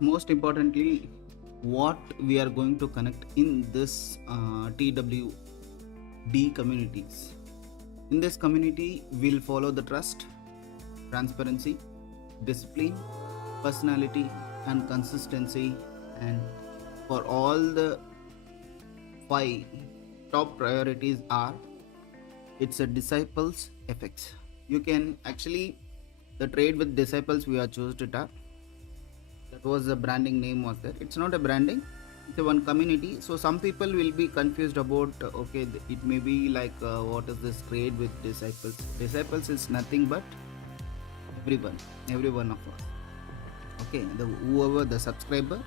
most importantly, what we are going to connect in this TWD communities. In this community, we'll follow the trust, transparency, discipline, personality, and consistency. And for all the 5 top priorities are, it's a disciples effects. You can actually the trade with disciples we have chosen it up. That was the branding name was there. It's not a branding, it's a one community. So some people will be confused about okay, it may be like what is this trade with disciples. Disciples is nothing but every one of us. Okay, whoever the subscriber,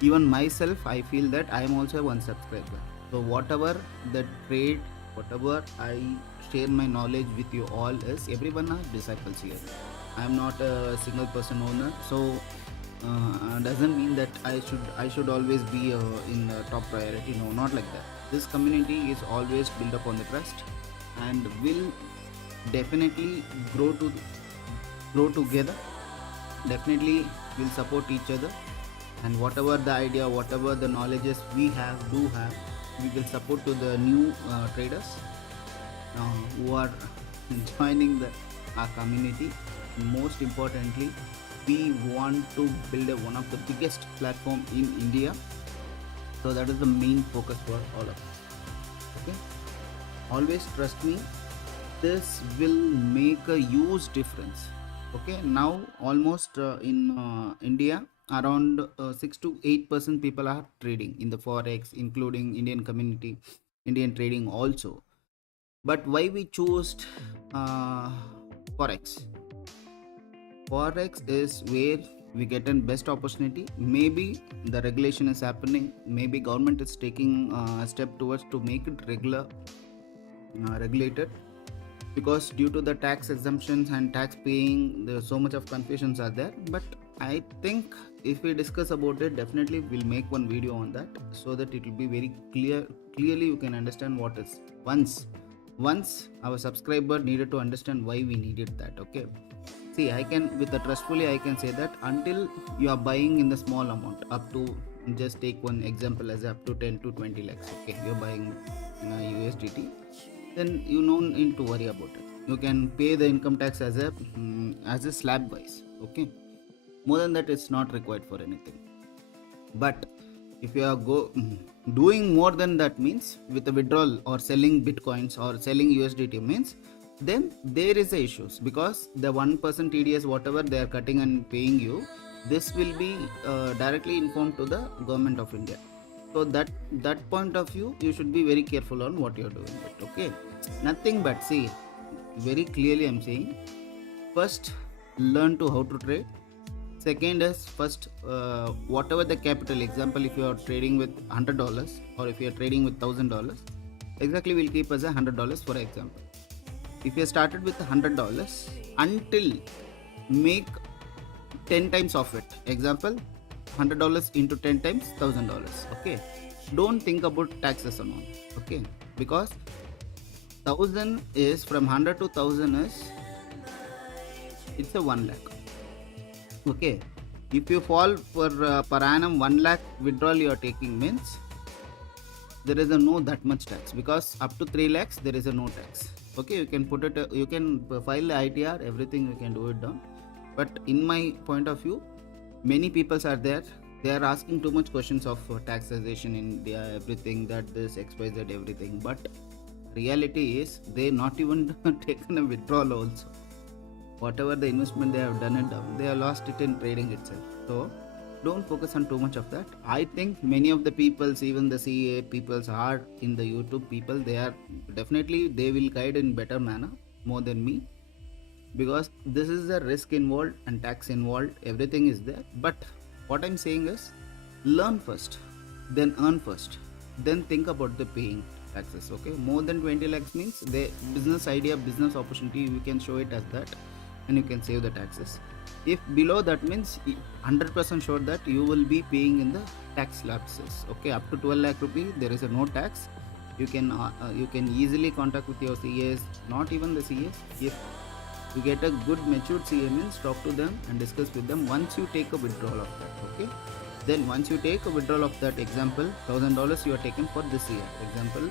even myself, I feel that I am also one subscriber. So whatever the trade, whatever I share my knowledge with you all is, everyone are disciples here. I am not a single person owner, so doesn't mean that I should always be in top priority. No, not like that. This community is always built up on the trust and will definitely grow together. Definitely will support each other, and whatever the idea, whatever the knowledges we do have, we will support to the new traders who are joining our community. Most importantly, we want to build one of the biggest platform in India, so that is the main focus for all of us. Okay, always trust me, this will make a huge difference. Okay, now almost in India around 6 to 8% people are trading in the forex, including Indian community, Indian trading also. But why we chose forex? Forex is where we get a best opportunity. Maybe the regulation is happening, maybe government is taking a step towards to make it regulated, because due to the tax exemptions and tax paying, there's so much of confusions are there. But I think if we discuss about it, definitely we'll make one video on that, so that it will be very clearly you can understand what is. Once our subscriber needed to understand why we needed that. Okay, see, I can with the trustfully I can say that until you are buying in the small amount, up to, just take one example as up to 10 to 20 lakhs. Okay, you're buying USDT, then you don't need to worry about it. You can pay the income tax as a slab wise. Okay, more than that it's not required for anything. But if you are doing more than that, means with the withdrawal or selling bitcoins or selling USDT means, then there is a issues, because the 1% TDS whatever they are cutting and paying you, this will be directly informed to the government of India. So that point of view, you should be very careful on what you are doing. Okay, nothing but see, very clearly I'm saying, first learn to how to trade. Second is, first whatever the capital, example if you are trading with $100 or if you are trading with $1000, exactly we'll keep as $100 for example. If you started with $100, until make 10 times of it, example $100 into 10 times $1000. Okay, don't think about taxes and all. Okay, because 1000 is from 100 to 1000 is, it's a 1 lakh. Okay, if you fall for per annum 1 lakh withdrawal you are taking, means there is no that much tax, because up to 3 lakhs there is no tax. Okay, you can put it, you can file ITR, everything you can do it down. But in my point of view, many people are there, they are asking too much questions of taxation in India, everything, that this XYZ everything. But reality is they not even taken a withdrawal also. Whatever the investment they have done it down, they have lost it in trading itself. So don't focus on too much of that. I think many of the peoples, even the CA peoples are in the YouTube people, they are definitely, they will guide in better manner more than me, because this is the risk involved and tax involved, everything is there. But what I'm saying is, learn first, then earn first, then think about the paying taxes. Okay, more than 20 lakhs means the business idea, business opportunity, you can show it as that and you can save the taxes. If below that, means 100% sure that you will be paying in the tax lapses. Okay, up to 12 lakh rupee there is no tax. You can easily contact with your CAs, not even the CAs. If You get a good matured CA means talk to them and discuss with them once you take a withdrawal of that. Okay, then once you take a withdrawal of that, example $1,000 you are taken for this year, example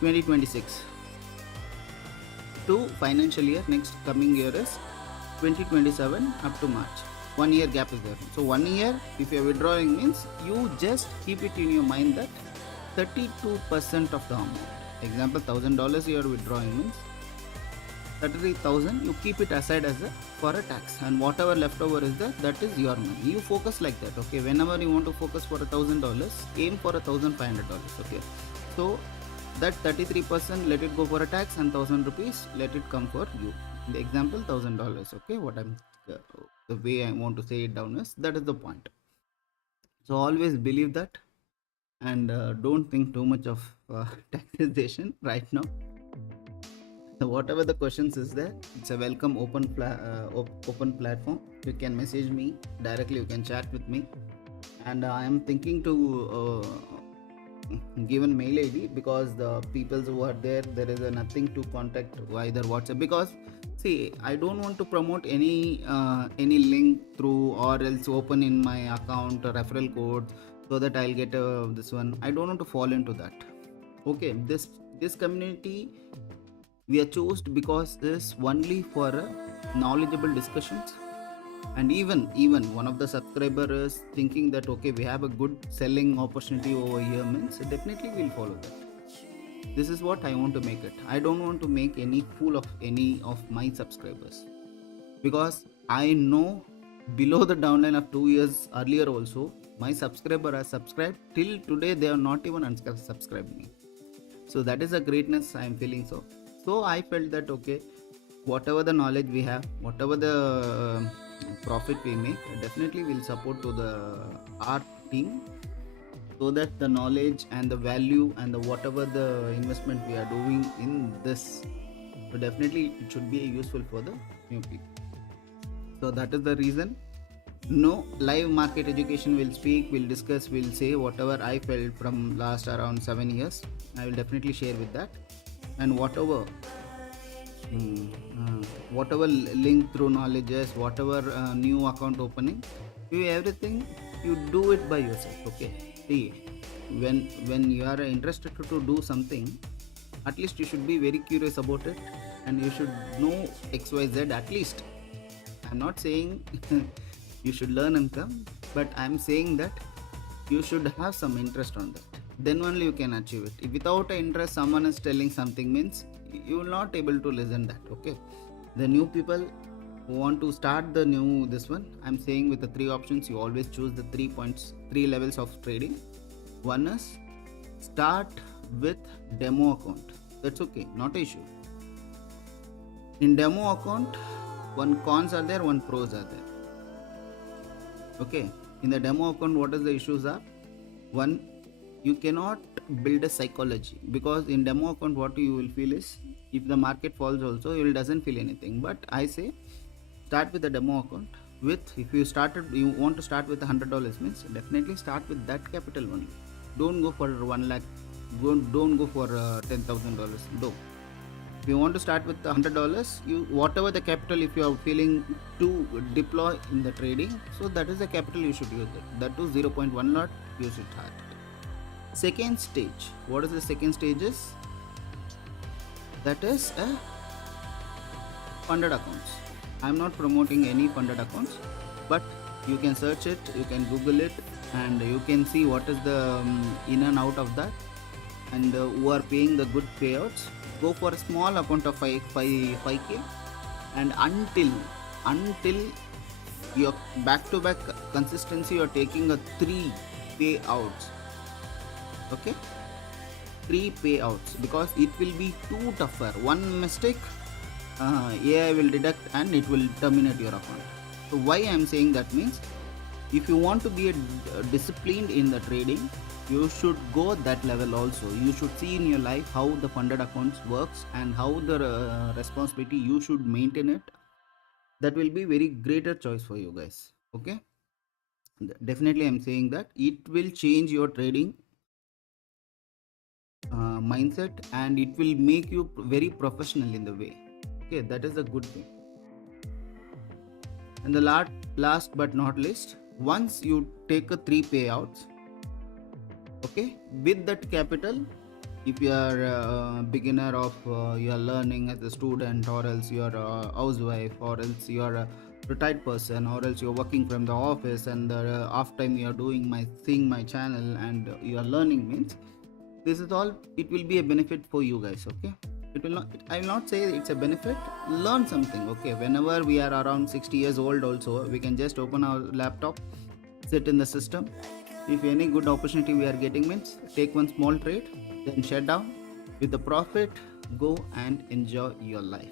2026 to financial year, next coming year is 2027 up to March. 1 year gap is there. So 1 year if you are withdrawing means you just keep it in your mind that 32% of the amount, example $1,000 you are withdrawing means 33,000 you keep it aside as a for a tax, and whatever leftover is there, that is your money. You focus like that. Okay, whenever you want to focus for $1,000, aim for $1,500. Okay, so that 33% let it go for a tax, and 1,000 rupees let it come for you. The example $1,000. Okay, what I'm the way I want to say it down is that is the point. So always believe that, and don't think too much of taxation right now. So whatever the questions is there, it's a welcome open platform. You can message me directly, you can chat with me, and I am thinking to give a mail ID, because the people who are there is nothing to contact either WhatsApp, because see, I don't want to promote any link through or else open in my account a referral code so that I'll get this one. I don't want to fall into that. Okay, this community we are chosen because it's only for knowledgeable discussions, and even one of the subscribers is thinking that okay, we have a good selling opportunity over here means definitely we'll follow that. This is what I want to make it. I don't want to make any fool of any of my subscribers, because I know below the downline of 2 years earlier also my subscriber has subscribed till today, they are not even unsubscribed me. So that is a greatness I am feeling. So I felt that okay, whatever the knowledge we have, whatever the profit we make, definitely will support to the our team, so that the knowledge and the value and the whatever the investment we are doing in this, so definitely it should be useful for the new people. So that is the reason. No live market education will speak, will discuss, will say whatever I felt from last around 7 years. I will definitely share with that, and whatever link through knowledges, whatever new account opening, everything you do it by yourself. Okay, see, when you are interested to do something, at least you should be very curious about it, and you should know XYZ at least. I'm not saying you should learn and come, but I'm saying that you should have some interest on that, then only you can achieve it. If without interest someone is telling something means you will not able to listen that. Okay, the new people who want to start the new this one, I'm saying with the 3 options, you always choose the 3 levels of trading. One is start with demo account. That's okay, not an issue. In demo account, one cons are there, one pros are there. Okay, in the demo account, what is the issues are? One, you cannot build a psychology, because in demo account what you will feel is if the market falls also you will doesn't feel anything. But I say start with the demo account. With if you want to start with $100 means definitely start with that capital only. Don't go for 1 lakh, don't go for $10,000. No, if you want to start with $100, you whatever the capital, if you are feeling to deploy in the trading, so that is the capital you should use it. That too 0.1 lot you should start. Second stage, what is the second stage is? That is a funded accounts. I am not promoting any funded accounts, but you can search it, you can Google it, and you can see what is the in and out of that, and who are paying the good payouts. Go for a small account of 5k, and until your back-to-back consistency, you are taking a 3 payouts. Okay, 3 payouts, because it will be too tougher. One mistake, AI will deduct and it will terminate your account. So why I am saying that means, if you want to be disciplined in the trading, you should go that level also. You should see in your life how the funded accounts works and how the responsibility you should maintain it. That will be very greater choice for you guys. Okay, definitely I'm saying that it will change your trading mindset, and it will make you very professional in the way. Okay, that is a good thing. And the last but not least, once you take a 3 payouts, okay, with that capital, if you are a beginner of you are learning as a student, or else you are a housewife, or else you are a retired person, or else you're working from the office, and after time you are doing seeing my channel and you are learning, means this is all, it will be a benefit for you guys. Okay, it will not, I will not say it's a benefit, learn something. Okay, whenever we are around 60 years old also, we can just open our laptop, sit in the system. If any good opportunity we are getting, means take one small trade, then shut down with the profit, go and enjoy your life.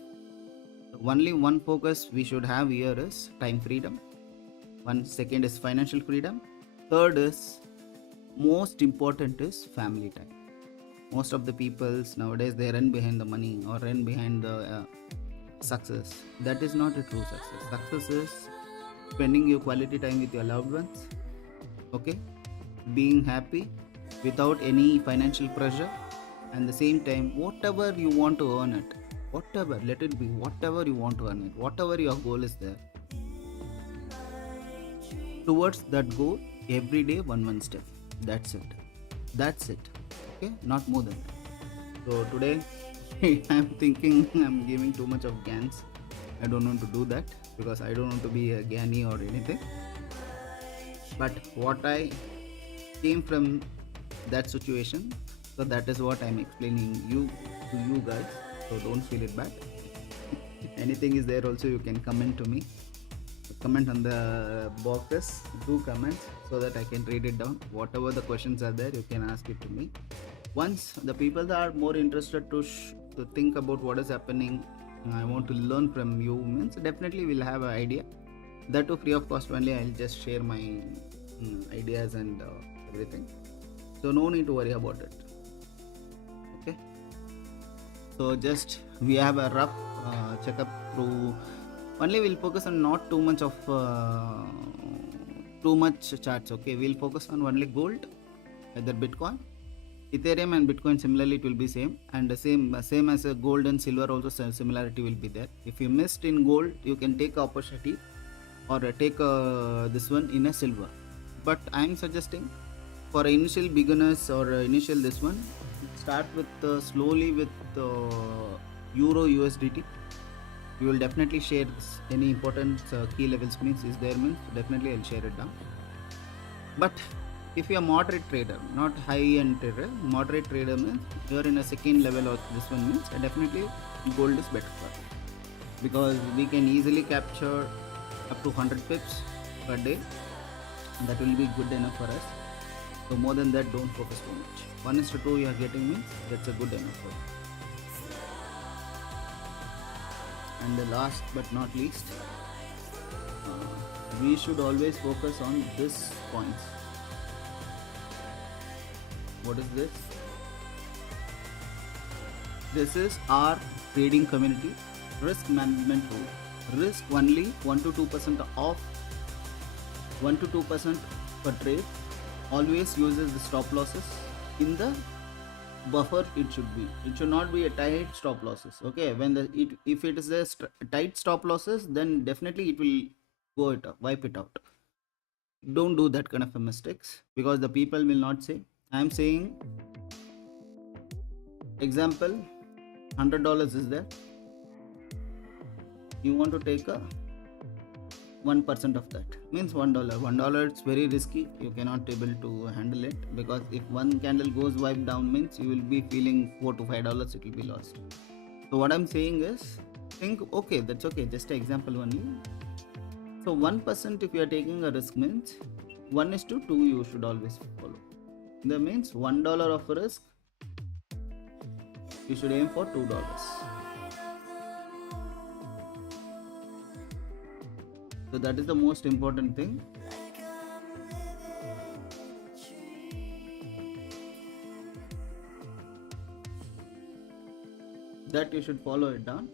Only one focus we should have here is time freedom. One second is financial freedom. Third is, most important, is family time. Most of the peoples nowadays, they run behind the money or run behind the success. That is not a true success. Success is spending your quality time with your loved ones, okay, being happy without any financial pressure, and the same time, whatever you want to earn it, whatever, let it be whatever you want to earn it, whatever your goal is there, towards that goal every day, one step. That's it. Okay, not more than that. So today I'm thinking I'm giving too much of GANs. I don't want to do that because I don't want to be a Gani or anything. But what I came from that situation, so that is what I'm explaining to you guys. So don't feel it bad. Anything is there also, you can comment to me. Comment on the boxes, do comments so that I can read it down. Whatever the questions are there, you can ask it to me. Once the people are more interested to think about what is happening, I want to learn from you, means definitely we'll have an idea. That too free of cost only. I'll just share my ideas and everything. So no need to worry about it. Okay. So just we have a rough checkup through. Only we'll focus on not too much charts. Okay, we'll focus on only gold, either Bitcoin, Ethereum and Bitcoin. Similarly, it will be same, and the same as a gold and silver also similarity will be there. If you missed in gold, you can take opportunity or take this one in a silver. But I'm suggesting for initial beginners or initial this one, start with slowly with Euro USDT. We will definitely share any important key levels means definitely I'll share it down. But if you are moderate trader, not high end trader, moderate trader means you are in a second level of this one, means definitely gold is better for you, because we can easily capture up to 100 pips per day. That will be good enough for us. So more than that, don't focus too much. 1:2 you are getting, means that's a good enough for you. And the last but not least, we should always focus on this points. What is this? This is our trading community risk management tool. Risk only 1 to 2% of 1 to 2% per trade. Always uses the stop losses in the buffer. It should not be a tight stop losses. Okay, when if it is a tight stop losses, then definitely it will wipe it out. Don't do that kind of mistakes, because the people will not say. I'm saying example, $100 is there, you want to take a 1% of that, means $1. It's very risky, you cannot able to handle it, because if one candle goes wipe down, means you will be feeling $4 to $5 it will be lost. So what I'm saying is, think, okay, that's okay, just an example only. So 1% if you are taking a risk, means 1:2 you should always follow. That means $1 of risk, you should aim for $2. So that is the most important thing. That you should follow it down.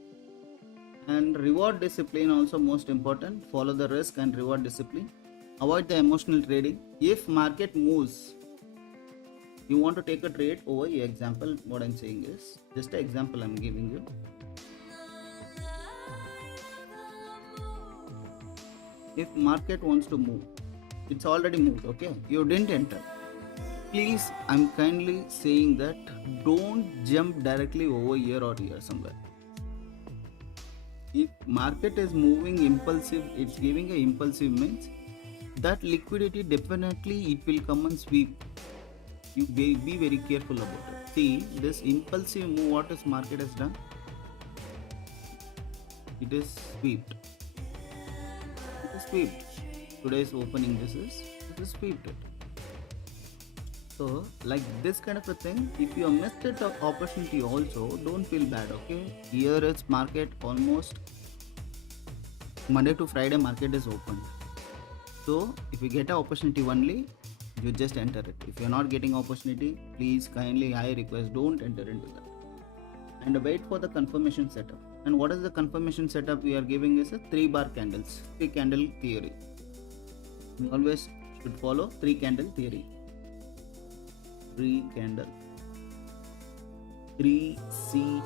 And reward discipline also most important. Follow the risk and reward discipline. Avoid the emotional trading. If market moves, you want to take a trade over your example. What I'm saying is just an example, I'm giving you. if market wants to move, it's already moved, okay, you didn't enter, please, I'm kindly saying that don't jump directly over here or here somewhere. If market is moving impulsive, it's giving a impulsive means that liquidity definitely it will come and sweep. You be very careful about it. See this impulsive move, what is market has done? It is swept. It is swept. Today's opening, it is swept it. So like this kind of a thing, if you missed it opportunity also, don't feel bad, okay? Here is market almost Monday to Friday market is open. So if you get an opportunity only, you just enter it. If you're not getting opportunity, please kindly I request don't enter into that. And wait for the confirmation setup. And what is the confirmation setup we are giving is a 3-bar candles, 3 candle theory. We always should follow 3 candle theory. 3 candle, 3CT.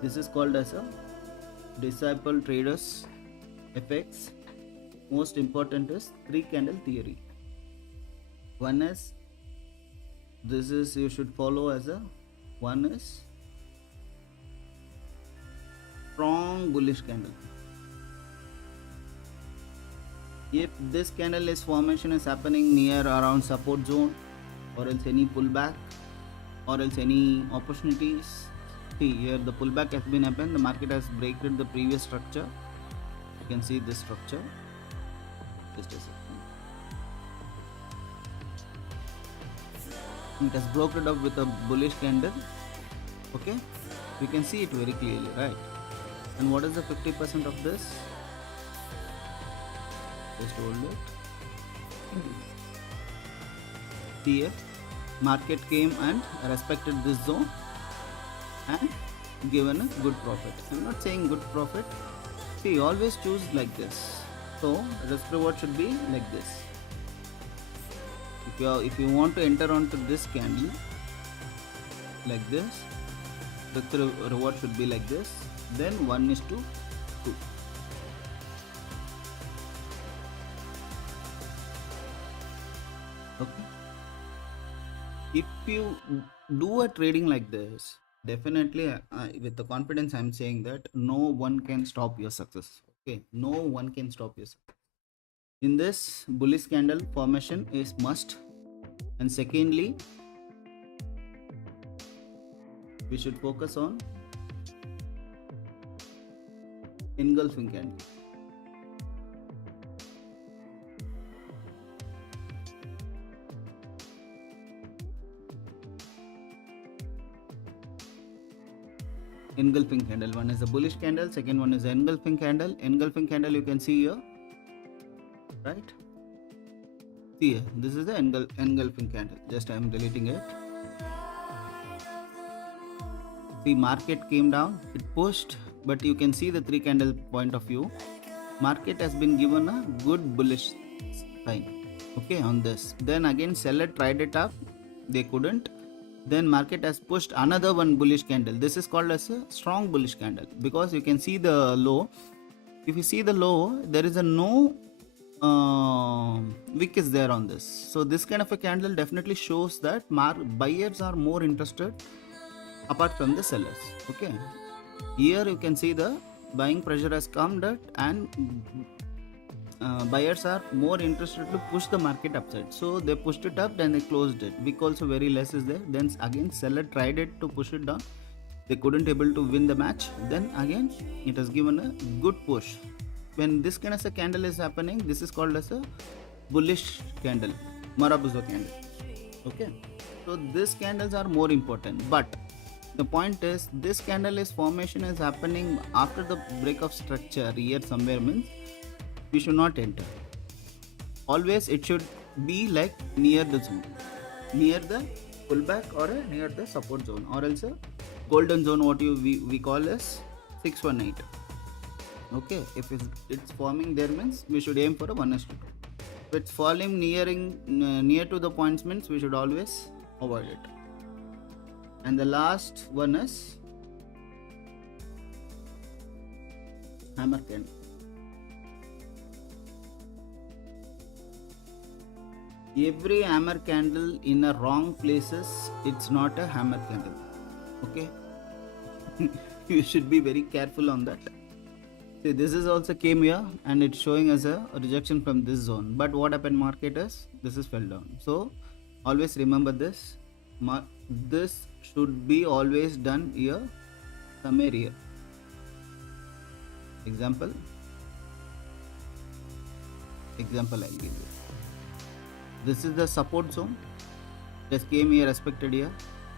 This is called as a Disciple Traders FX. Most important is 3 candle theory. One is, this is you should follow as a, one is strong bullish candle. If this candle is formation is happening near around support zone, or else any pullback, or else any opportunities, see here the pullback has been happened, the market has broken the previous structure. You can see this structure. Just a second. It has broken up with a bullish candle. Okay, you can see it very clearly, right? And what is the 50% of this? Just hold it. Here, market came and respected this zone and given a good profit. I'm not saying good profit. See, always choose like this. So risk reward should be like this. If you want to enter onto this candle like this, the reward should be like this. Then 1:2. Okay. If you do a trading like this, definitely with the confidence I'm saying that no one can stop your success. Okay, no one can stop your success. In this, bullish candle formation is must. And secondly, we should focus on engulfing candle. Engulfing candle. One is a bullish candle, second one is engulfing candle. Engulfing candle you can see here, right? See here, this is the engulfing candle. Just I am deleting it. See, market came down, it pushed, but you can see the 3 candle point of view. Market has been given a good bullish sign, okay, on this. Then again seller tried it up, they couldn't. Then market has pushed another one bullish candle. This is called as a strong bullish candle because you can see the low. If you see the low, there is a no wick is there on this. So this kind of a candle definitely shows that buyers are more interested apart from the sellers. Okay, here you can see the buying pressure has come that and buyers are more interested to push the market upside, so they pushed it up, then they closed it. Wick also very less is there. Then again seller tried it to push it down, they couldn't able to win the match. Then again it has given a good push. When this kind of a candle is happening, this is called as a bullish candle, Marabuzo candle. Okay, so these candles are more important, but the point is this candle is formation is happening after the break of structure here somewhere, means we should not enter. Always it should be like near the zone, near the pullback or near the support zone, or else a golden zone, what we call as 618. Okay, if it's forming there, means we should aim for a 1:2. If it's falling near to the points, means we should always avoid it. And the last one is hammer candle. every hammer candle in a wrong places, it's not a hammer candle. Okay. You should be very careful on that. See, this is also came here and it's showing as a rejection from this zone, but what happened, market is this is fell down. So always remember this, this should be always done here somewhere here. Example I'll give you. This is the support zone, just came here, respected here.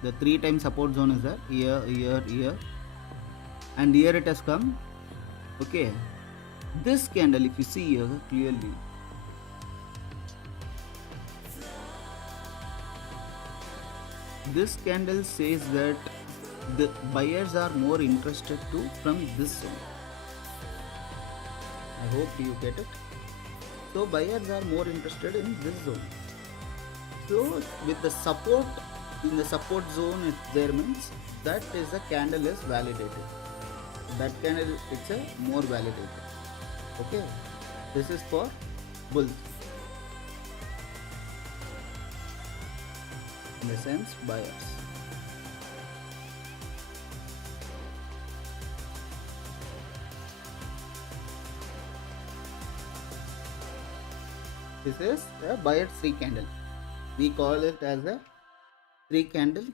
The 3 times support zone is there, here, and here it has come. Okay, this candle, if you see here clearly, this candle says that the buyers are more interested to from this zone. I hope you get it. So buyers are more interested in this zone. So with the support in the support zone, if there means that is a candle is validated. That candle, it's a more validated. Okay, this is for bulls, in the sense buyers. This is a buyer's 3 candle. We call it as a 3 candle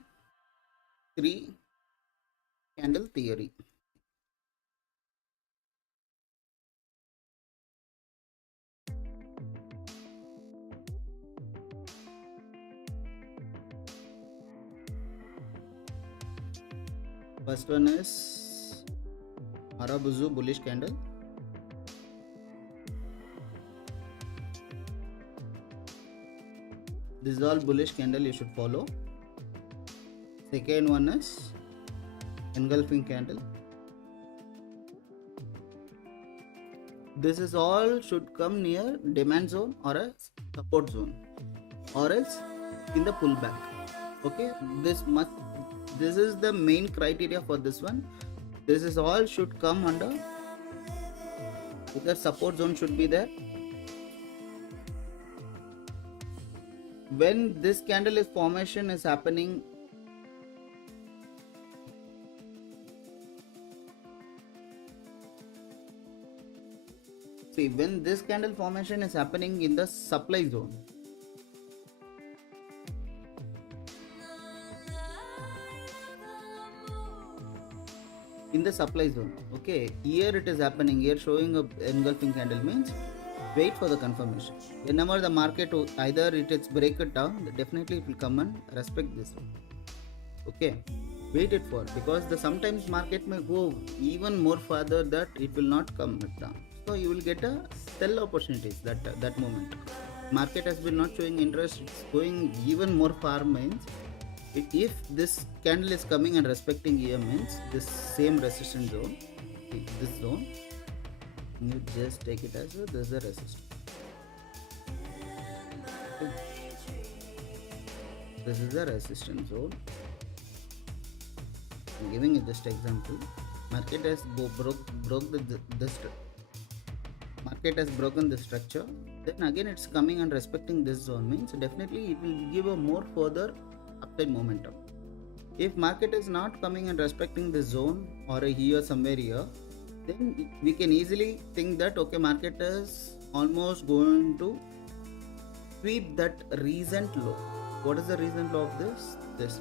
theory. First one is Arabuzu bullish candle. This is all bullish candle you should follow. Second one is engulfing candle. This is all should come near demand zone or a support zone, or else in the pullback. Okay, this is the main criteria for this one. This is all should come under either support zone should be there. When this candle is formation is happening, see, when this candle formation is happening in the supply zone, okay, here it is happening, here showing a engulfing candle means wait for the confirmation. Whenever the market either it is break it down, definitely it will come and respect this one. Okay, wait it for, because the sometimes market may go even more further that it will not come down. So you will get a sell opportunities that moment. Market has been not showing interest, it's going even more far means if this candle is coming and respecting here means this same resistance zone, this zone, you just take it as this is a resistance. Okay. This is the resistance zone. I'm giving you just example. Market has market has broken the structure. Then again it's coming and respecting this zone means definitely it will give a more further upside momentum. If market is not coming and respecting this zone or here somewhere here, then we can easily think that okay, market is almost going to sweep that recent low. What is the recent low of this? This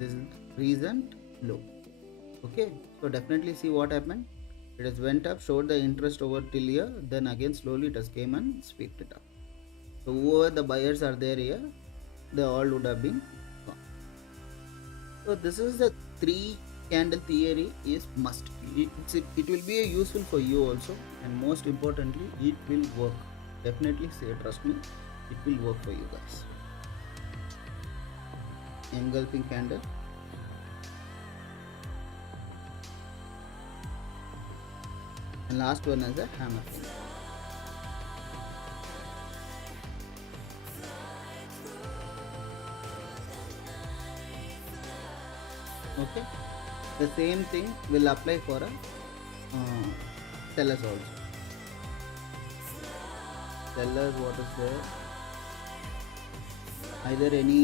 is recent low. Okay, so definitely see what happened. It has went up, showed the interest over till here, then again slowly it has came and swept it up. So whoever the buyers are there here, they all would have been gone. So this is the 3 candle theory is must. It will be useful for you also, and most importantly it will work. Definitely say, trust me, it will work for you guys. Engulfing candle, and last one is a hammer candle. Okay, the same thing will apply for a sellers also. tell us what is there. Either any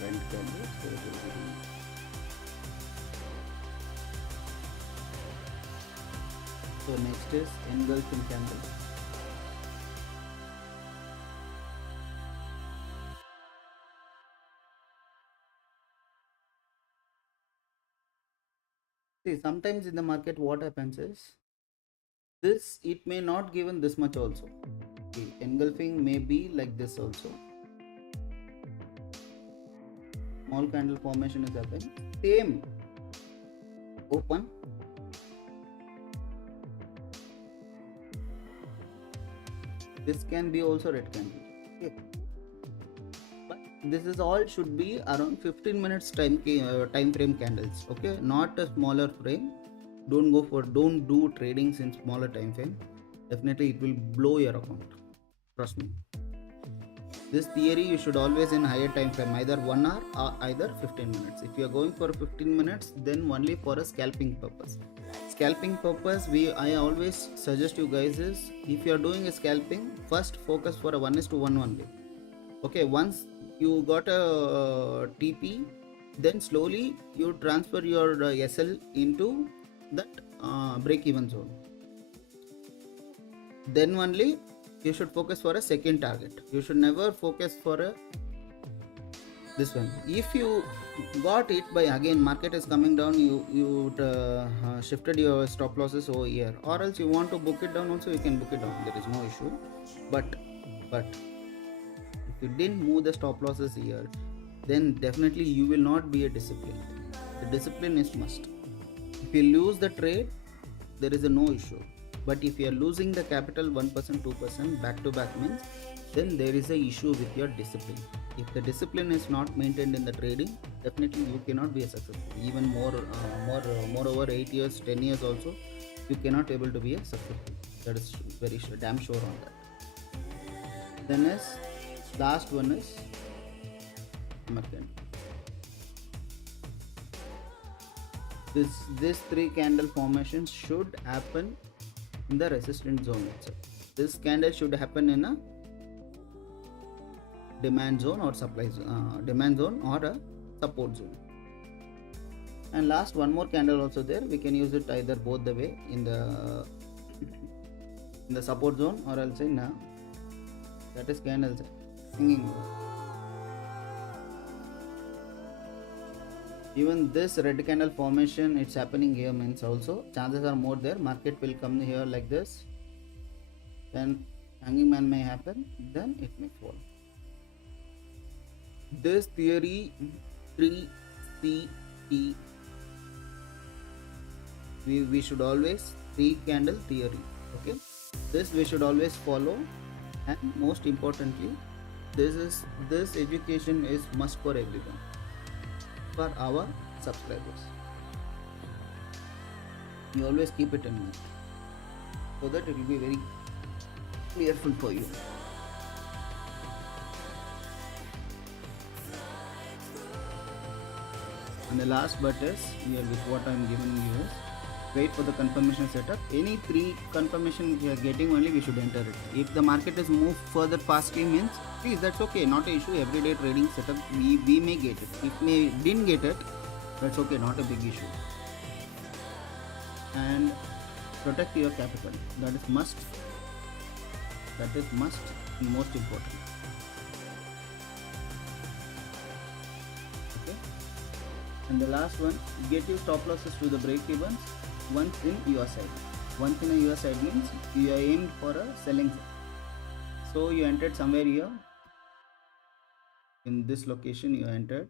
rent candles. So next is engulfing candle. See, sometimes in the market what happens is this, it may not given this much also. Okay, engulfing may be like this also. Small candle formation is happening. Same open. This can be also red candle. Okay. But this is all should be around 15 minutes time frame candles. Okay, not a smaller frame. Don't do tradings in smaller time frame. Definitely it will blow your account. Trust me. This theory you should always in higher time frame, either 1 hour or either 15 minutes. If you are going for 15 minutes, then only for a scalping purpose. Scalping purpose, I always suggest you guys is, if you are doing a scalping, first focus for a 1:1 only. Okay, once you got a TP, then slowly you transfer your SL into that break-even zone. Then only you should focus for a second target. You should never focus for a this one. If you got it by again market is coming down, you shifted your stop losses over here, or else you want to book it down also, you can book it down, there is no issue. But if you didn't move the stop losses here, then definitely you will not be a discipline. The discipline is must. If you lose the trade, there is a no issue. But if you are losing the capital 1%, 2% back to back means, then there is a issue with your discipline. If the discipline is not maintained in the trading, definitely you cannot be a successful. Even moreover 8 years, 10 years also, you cannot able to be a successful. That is very sure, damn sure on that. Then is last one is merchant. This 3 candle formations should happen in the resistance zone itself. This candle should happen in a demand zone or supply demand zone or a support zone. And last one more candle also there. We can use it either both the way, in the support zone or else in that is candles hanging. Even this red candle formation, it's happening here means also chances are more there. Market will come here like this, then hanging man may happen, then it may fall. This theory 3CT, we should always 3 candle theory. Okay, this we should always follow, and most importantly, this education is must for everyone, for our subscribers. You always keep it in mind so that it will be very clearful for you. And the last but is here with what I am giving you is wait for the confirmation setup. Any 3 confirmation we are getting only we should enter it. If the market is moved further fastly means, please, that's okay, not an issue. Everyday trading setup we may get it. If we didn't get it, that's okay, not a big issue. And protect your capital. That is must. That is must and most important. Okay. And the last one, get your stop losses to the break evens once in your side. Once in your side means you are aimed for a selling side. So you entered somewhere here. In this location you entered,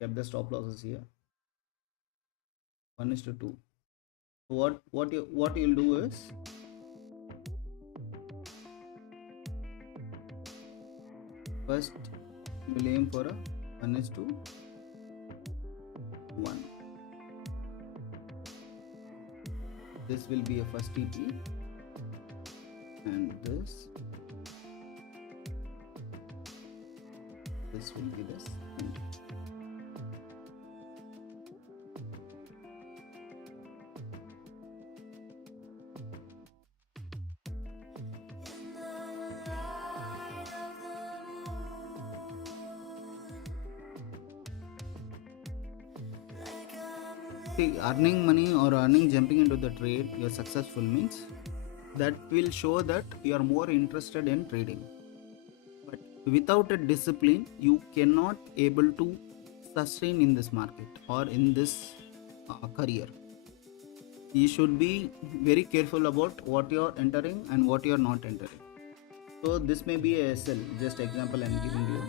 kept the stop losses here 1:2. So what you'll do is, first you will aim for a 1:1. This will be a first TP, and this This will be this. See, earning money or earning jumping into the trade, you're successful means that will show that you are more interested in trading. But without a discipline, you cannot able to sustain in this market or in this career. You should be very careful about what you're entering and what you're not entering. So this may be a SL, just example I'm giving you.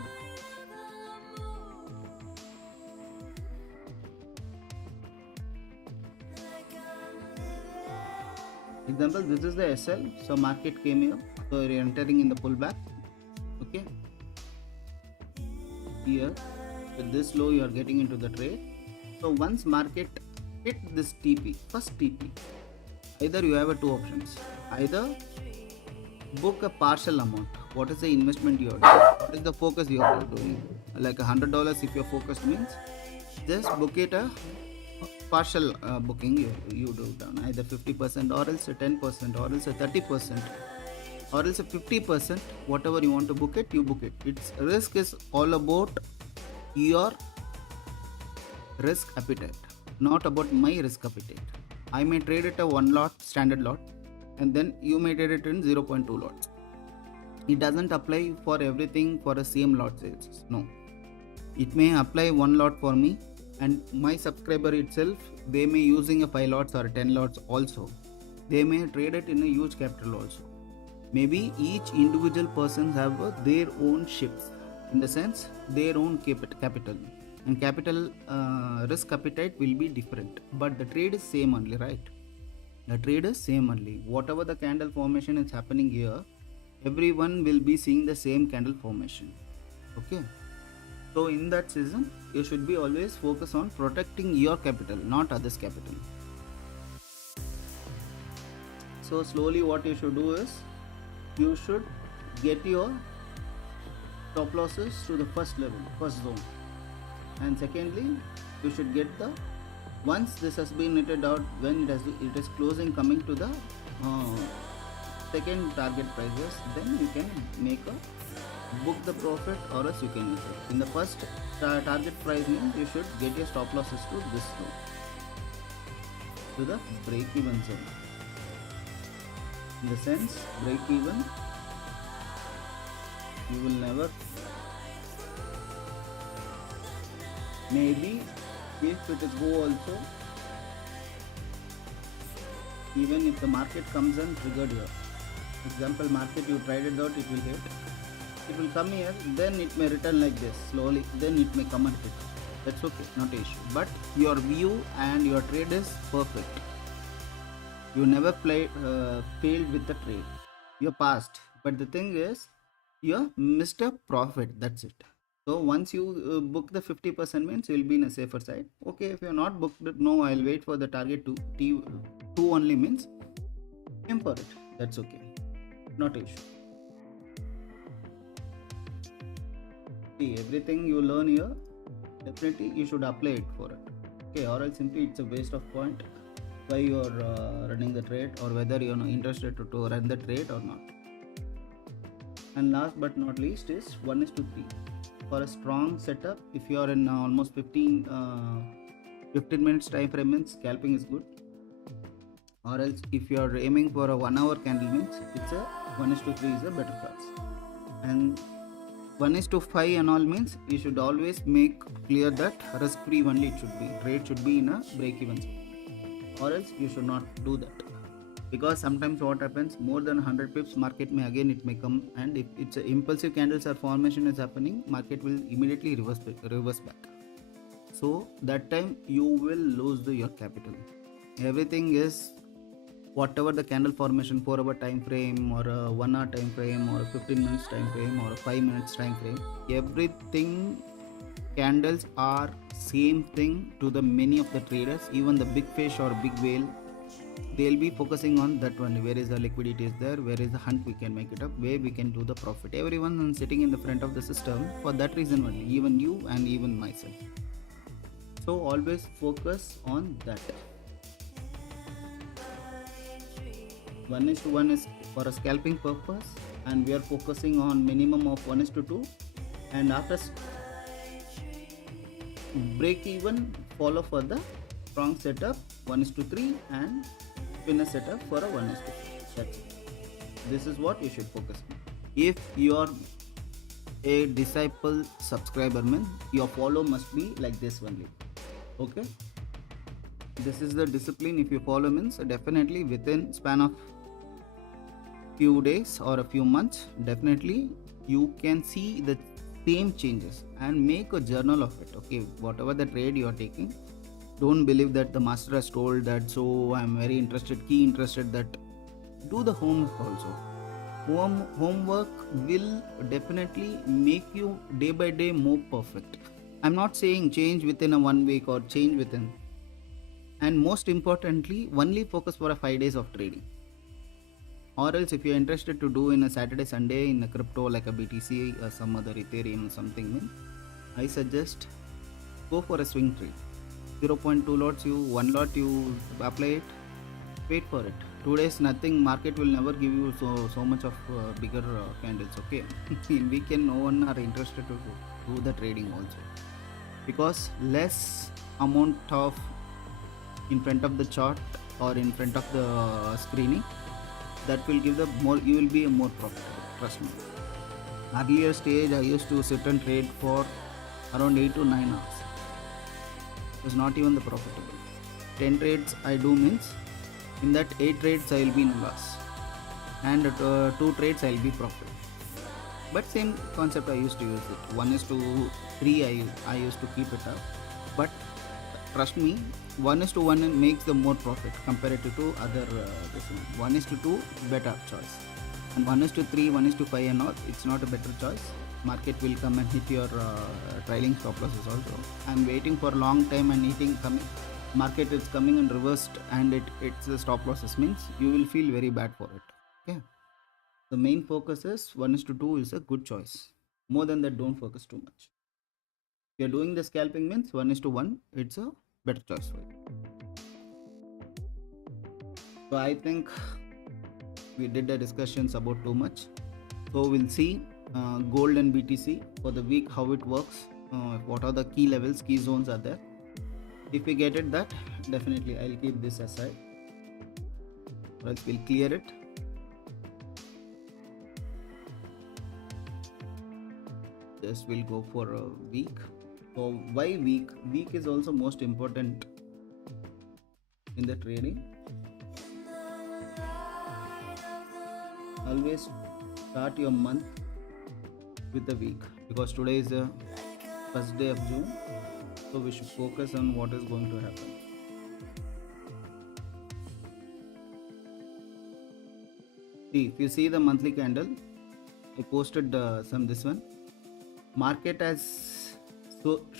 Example, this is the SL, so market came here, so you're entering in the pullback. Okay, here with this low you are getting into the trade. So once market hit this TP, first TP, either you have two options. Either book a partial amount. What is the investment you are doing? What is the focus you are doing? Like $100 if your focus means, just book it a partial booking. You do down either 50% or else a 10% or else a 30% or else a 50%. Whatever you want to book it, you book it. Its risk is all about your risk appetite, not about my risk appetite. I may trade it a 1 lot, standard lot, and then you may trade it in 0.2 lots. It doesn't apply for everything for a same lot sales. No, it may apply 1 lot for me, and my subscriber itself, they may using a 5 lots or 10 lots also. They may trade it in a huge capital also. Maybe each individual person have their own ships, in the sense their own capital, and capital risk appetite will be different, but the trade is same only, right? The trade is same only. Whatever the candle formation is happening here, everyone will be seeing the same candle formation. Okay, so in that season you should be always focus on protecting your capital, not others' capital. So slowly what you should do is, you should get your stop losses to the first level, first zone, and secondly you should get the, once this has been knitted out, when it is closing coming to the second target prices, then you can make a book the profit, or else you can miss it. In the first target price means you should get your stop losses to this zone, to the break even zone. In the sense, break even, you will never, maybe if it is go also, even if the market comes and triggered here, example market you tried it out, it will hit, it will come here, then it may return like this slowly, then it may come and hit. That's okay, not an issue. But your view and your trade is perfect. You never failed with the trade. You passed, but the thing is, you missed a profit. That's it. So once you book the 50% means you will be in a safer side. Okay, if you are not booked it, no, I'll wait for the target to T2 only means aim for it. That's okay, not an issue. See, everything you learn here, definitely you should apply it for it. Okay, or else simply it's a waste of point why you are running the trade, or whether you are interested to run the trade or not. And last but not least is 1:3. For a strong setup, if you are in almost 15 minutes time frame means scalping is good, or else if you are aiming for a 1 hour candle means it's a 1:3 is a better class, and 1:5 and all means you should always make clear that risk free only it should be. Trade should be in a break even zone, or else you should not do that, because sometimes what happens, more than 100 pips market may again it may come, and if it's a impulsive candles or formation is happening, market will immediately reverse back. So that time you will lose your capital. Everything is whatever the candle formation, 4 hour time frame or a 1 hour time frame or a 15 minutes time frame or a 5 minutes time frame, everything candles are same thing to the many of the traders. Even the big fish or big whale, they'll be focusing on that one, where is the liquidity is there, where is the hunt we can make it up, where we can do the profit. Everyone is sitting in the front of the system for that reason only, even you and even myself. So always focus on that. 1:1 is for a scalping purpose, and we are focusing on minimum of 1:2, and after break even, follow for the strong setup 1:3 and finish setup for a 1:4. That's it. This is what you should focus on. If you are a disciple subscriber, means your follow must be like this only. Okay, this is the discipline. If you follow, means definitely within span of few days or a few months, definitely you can see the same changes, and make a journal of it. Okay, whatever the trade you are taking, don't believe that the master has told that, so I'm very key interested that. Do the homework also. Homework will definitely make you day by day more perfect. I'm not saying change within a 1 week or change within, and most importantly, only focus for a 5 days of trading. Or else, if you're interested to do in a Saturday Sunday in a crypto like a BTC or some other Ethereum or something, I suggest go for a swing trade. 0.2 lots, 1 lot you apply it, wait for it. 2 days nothing, market will never give you so much of bigger candles. Okay, in weekend no one are interested to do the trading also, because less amount of in front of the chart or in front of the screening, that will give the more, you will be a more profitable, trust me. Earlier stage I used to sit and trade for around 8 to 9 hours. It was not even the profitable. 10 trades I do, means in that 8 trades I will be in loss, and 2 trades I will be profit. But same concept I used to use it. 1:3 I used to keep it up. But trust me, 1:1 makes the more profit compared to other this one. 1:2 better choice, and 1:3, 1:5 and all, it's not a better choice. Market will come and hit your trailing stop losses also. I'm waiting for a long time and hitting coming. Market is coming and reversed, and it's the stop losses, means you will feel very bad for it. Okay, the main focus is 1:2 is a good choice. More than that, don't focus too much. If you're doing the scalping, means 1:1, it's a better choice for you. So I think we did the discussions about too much. So we'll see gold and BTC for the week, how it works, what are the key levels, key zones are there. If we get it, that definitely I'll keep this aside, or else we'll clear it. Just we'll go for a week. So why week? Week is also most important in the trading. Always start your month with the week, because today is the first day of June. So we should focus on what is going to happen. See, if you see the monthly candle, I posted this one. Market has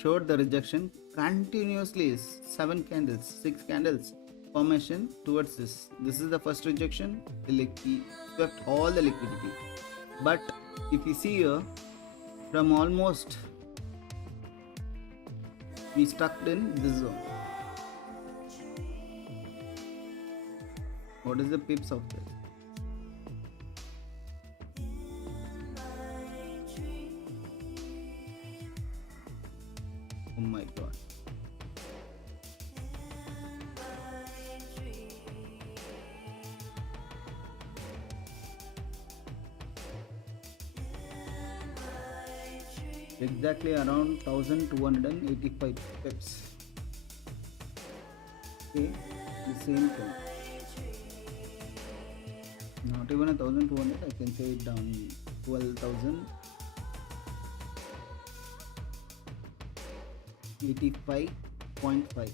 showed the rejection continuously. 7 candles, 6 candles formation towards this. This is the first rejection. It swept all the liquidity. But if you see here, from almost we stuck in this zone. What is the pips of this? Oh my god. Exactly around 1285 pips. Okay, the same thing. Not even 1200, I can say it down 12,085.5.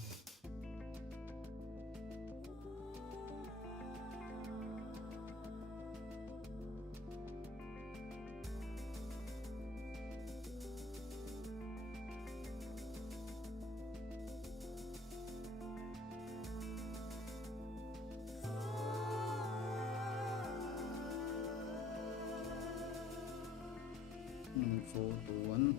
421.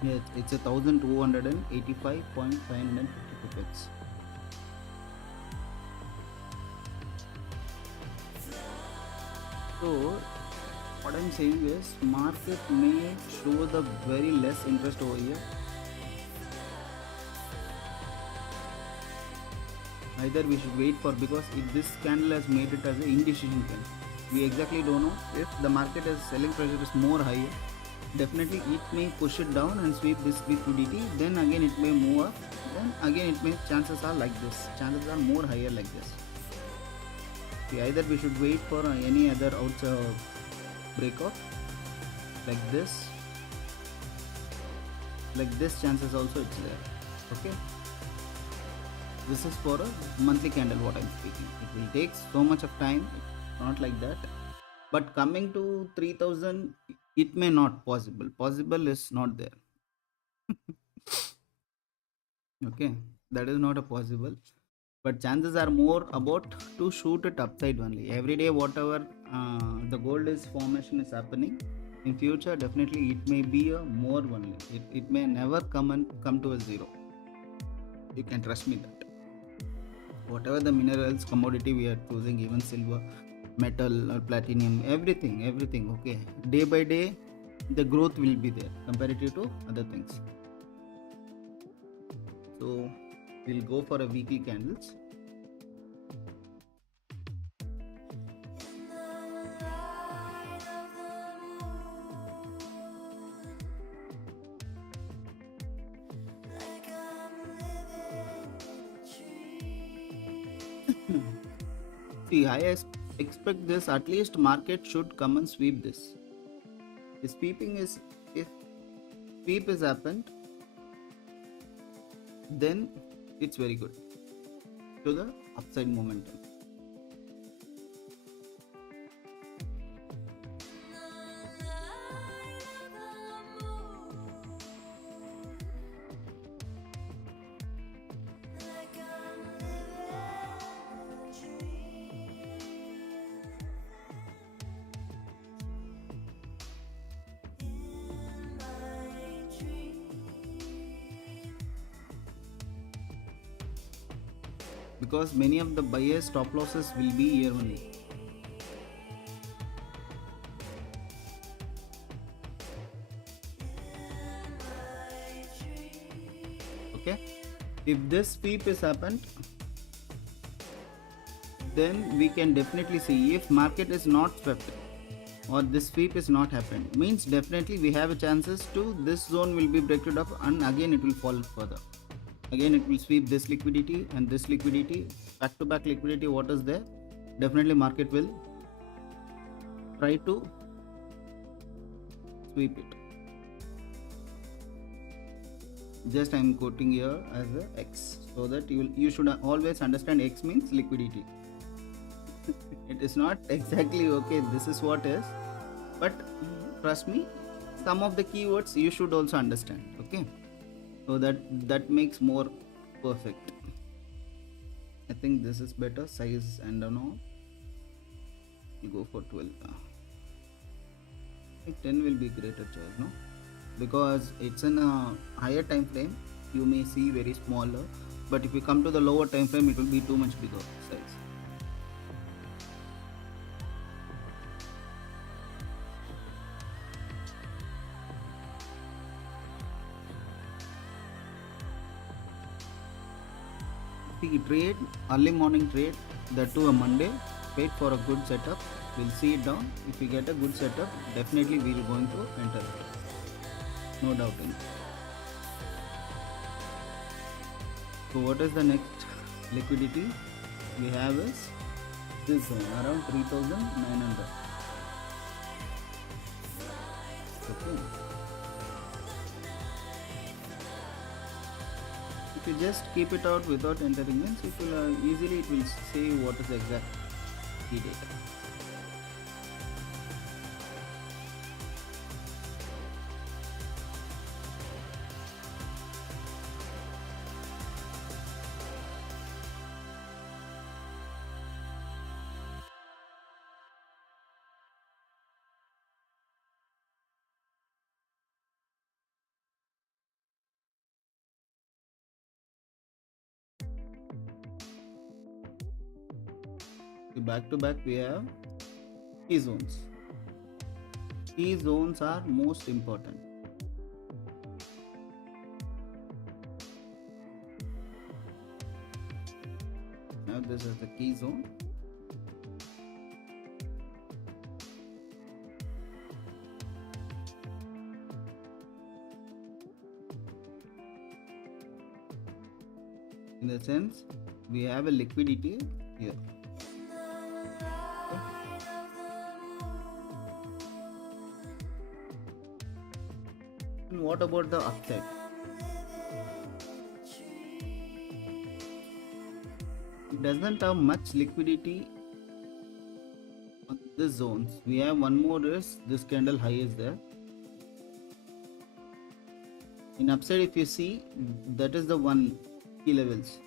Yes, it's 1,285.550 pips. So what I'm saying is market may show the very less interest over here. Either we should wait for, because if this candle has made it as an indecision candle, we exactly don't know if the market is selling pressure is more higher. Definitely it may push it down and sweep this liquidity, then again it may move up, then again it may, chances are like this, chances are more higher like this. Okay, either we should wait for any other outside breakout like this, chances also it's there. Okay, this is for a monthly candle what I'm speaking. It will take so much of time, it's not like that. But coming to 3000, it may not possible is not there. Okay, that is not a possible, but chances are more about to shoot it upside only. Every day whatever the gold is formation is happening, in future definitely it may be a more only. It may never come to a zero. You can trust me that whatever the minerals commodity we are choosing, even silver, metal or platinum, everything, okay, day by day the growth will be there comparative to other things. So we'll go for a weekly candles. See, I expect this, at least market should come and sweep this. The sweeping is, if sweep is happened, then it's very good to the upside momentum. Because many of the buyers stop losses will be here only. Okay, if this sweep is happened, then we can definitely see, if market is not swept or this sweep is not happened, means definitely we have a chances to this zone will be breaked up and again it will fall further. Again it will sweep this liquidity and this liquidity, back to back liquidity what is there, definitely market will try to sweep it. Just I am quoting here as a X, so that you should always understand X means liquidity. It is not exactly okay this is what is, but trust me, some of the keywords you should also understand. Okay, so that makes more perfect. I think this is better size, and all you go for 12. I think 10 will be greater choice, no, because it's in a higher time frame, you may see very smaller, but if you come to the lower time frame it will be too much bigger size. Trade early morning trade, that too a Monday, wait for a good setup, we'll see it down. If we get a good setup, definitely we're going to enter it, no doubt in it. So what is the next liquidity we have is this zone around 3,900. Okay, you just keep it out without entering means it will easily it will say what is the exact key data. Back to back we have key zones. Key zones are most important. Now this is the key zone. In the sense we have a liquidity here. And what about the upside? It doesn't have much liquidity on this zones. We have one more is this candle high is there. In upside if you see that is the one key levels.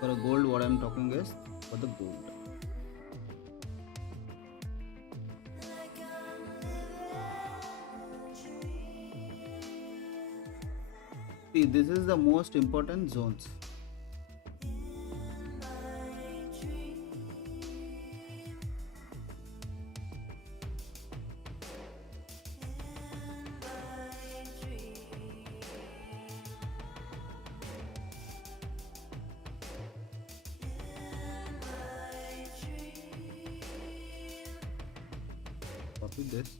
For a gold what I am talking is for the gold. See, this is the most important zones. Copy this.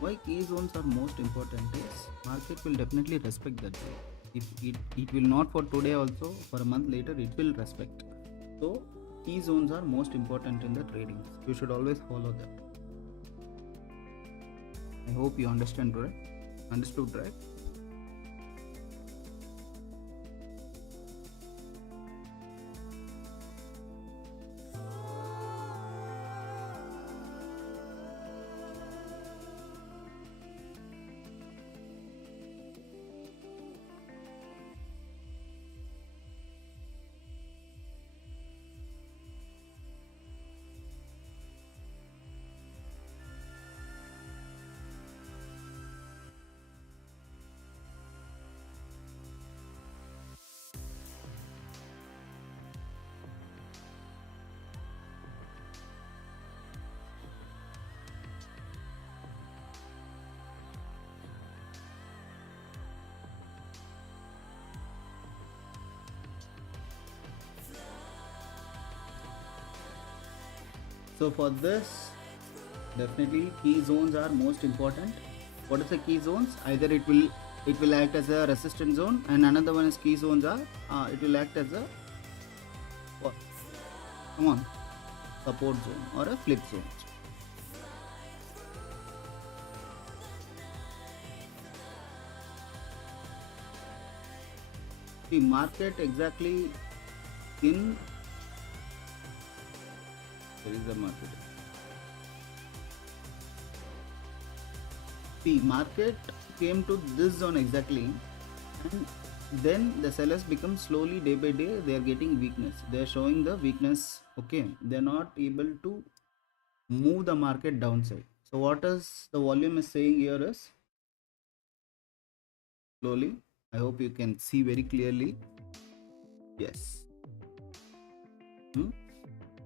Why key zones are most important is market will definitely respect that way. If it will not for today also, for a month later it will respect. So key zones are most important in the trading. You should always follow them. I hope you understood, right? So for this, definitely key zones are most important. What is the key zones? Either it will act as a resistance zone, and another one is key zones are it will act as a support zone or a flip zone. The market exactly in where is the market? The market came to this zone exactly, and then the sellers become slowly day by day they are getting weakness. They are showing the weakness. Okay, they are not able to move the market downside. So what is the volume is saying here is slowly. I hope you can see very clearly. Yes.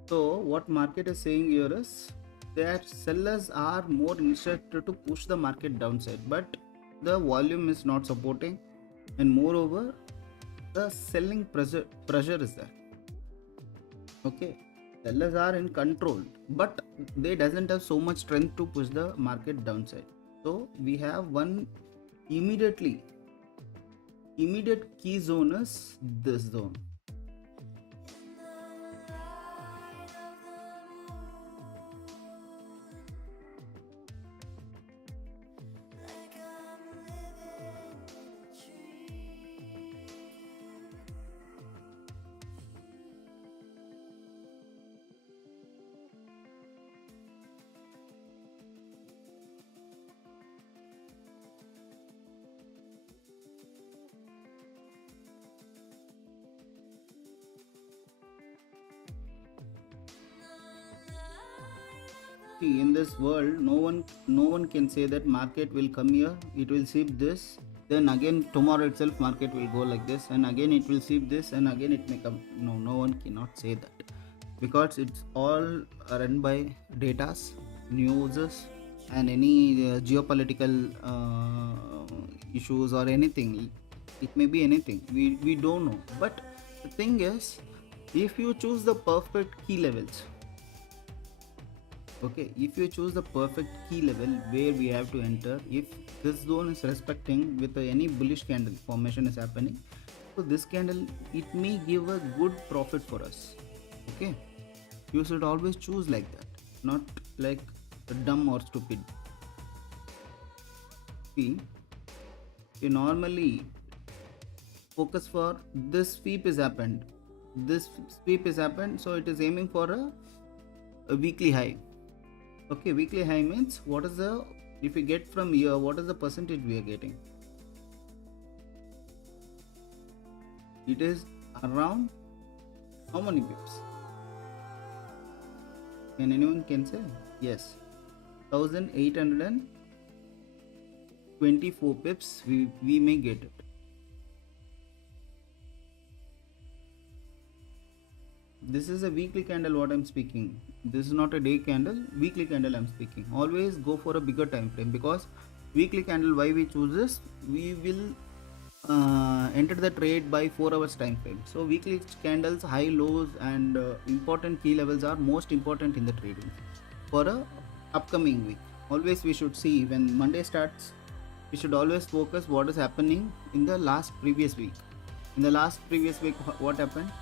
So what market is saying here is that sellers are more interested to push the market downside, but the volume is not supporting, and moreover the selling pressure is there. Okay, sellers are in control, but they doesn't have so much strength to push the market downside. So we have one immediately Immediate key zone is this zone. See, in this world, no one can say that market will come here, it will sweep this, then again tomorrow itself market will go like this, and again it will sweep this, and again it may come. No one cannot say that, because it's all run by datas, newses, and any geopolitical issues or anything. It may be anything, we don't know. But the thing is, if you choose the perfect key levels, okay, if you choose the perfect key level where we have to enter, if this zone is respecting with any bullish candle formation is happening, so this candle, it may give a good profit for us. Okay, you should always choose like that, not like dumb or stupid. See, you normally focus for this sweep is happened, so it is aiming for a weekly high. Okay, weekly high means what is the, if we get from here, what is the percentage we are getting? It is around how many pips? Can anyone can say? Yes, 1824 pips we may get it. This is a weekly candle what I'm speaking. This is not a day candle, weekly candle I'm speaking. Always go for a bigger time frame, because weekly candle, why we choose this, we will enter the trade by 4 hours time frame. So weekly candles, high lows and important key levels are most important in the trading for a upcoming week. Always we should see, when Monday starts, we should always focus what is happening in the previous week. In the previous week, what happened?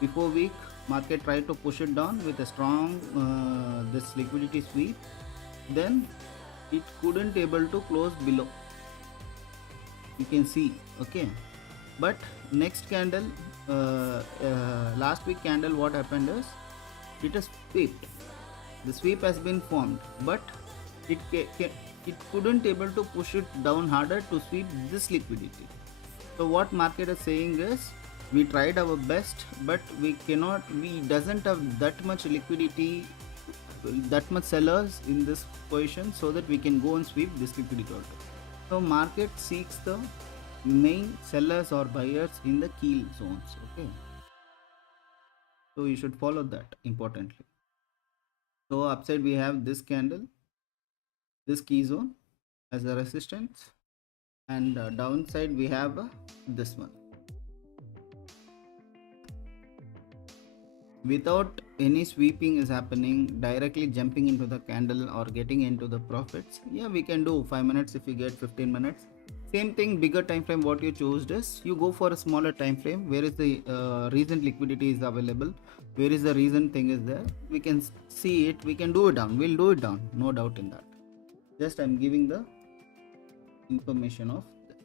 Before week, market tried to push it down with a strong this liquidity sweep, then it couldn't able to close below, you can see. Okay, but next candle, last week candle, what happened is it has swept, the sweep has been formed, but it couldn't able to push it down harder to sweep this liquidity. So what market is saying is, we tried our best, but we doesn't have that much liquidity, that much sellers in this position, so that we can go and sweep this liquidity also. So market seeks the main sellers or buyers in the key zones. Okay, so you should follow that importantly. So upside we have this candle, this key zone as a resistance, and downside we have this one. Without any sweeping is happening, directly jumping into the candle or getting into the profits, yeah, we can do 5 minutes if you get 15 minutes. Same thing, bigger time frame, what you chose is, you go for a smaller time frame, where is the recent liquidity is available, where is the recent thing is there, we can see it, we can do it down, we'll do it down, no doubt in that. Just I'm giving the information of this.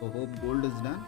So hope gold is done.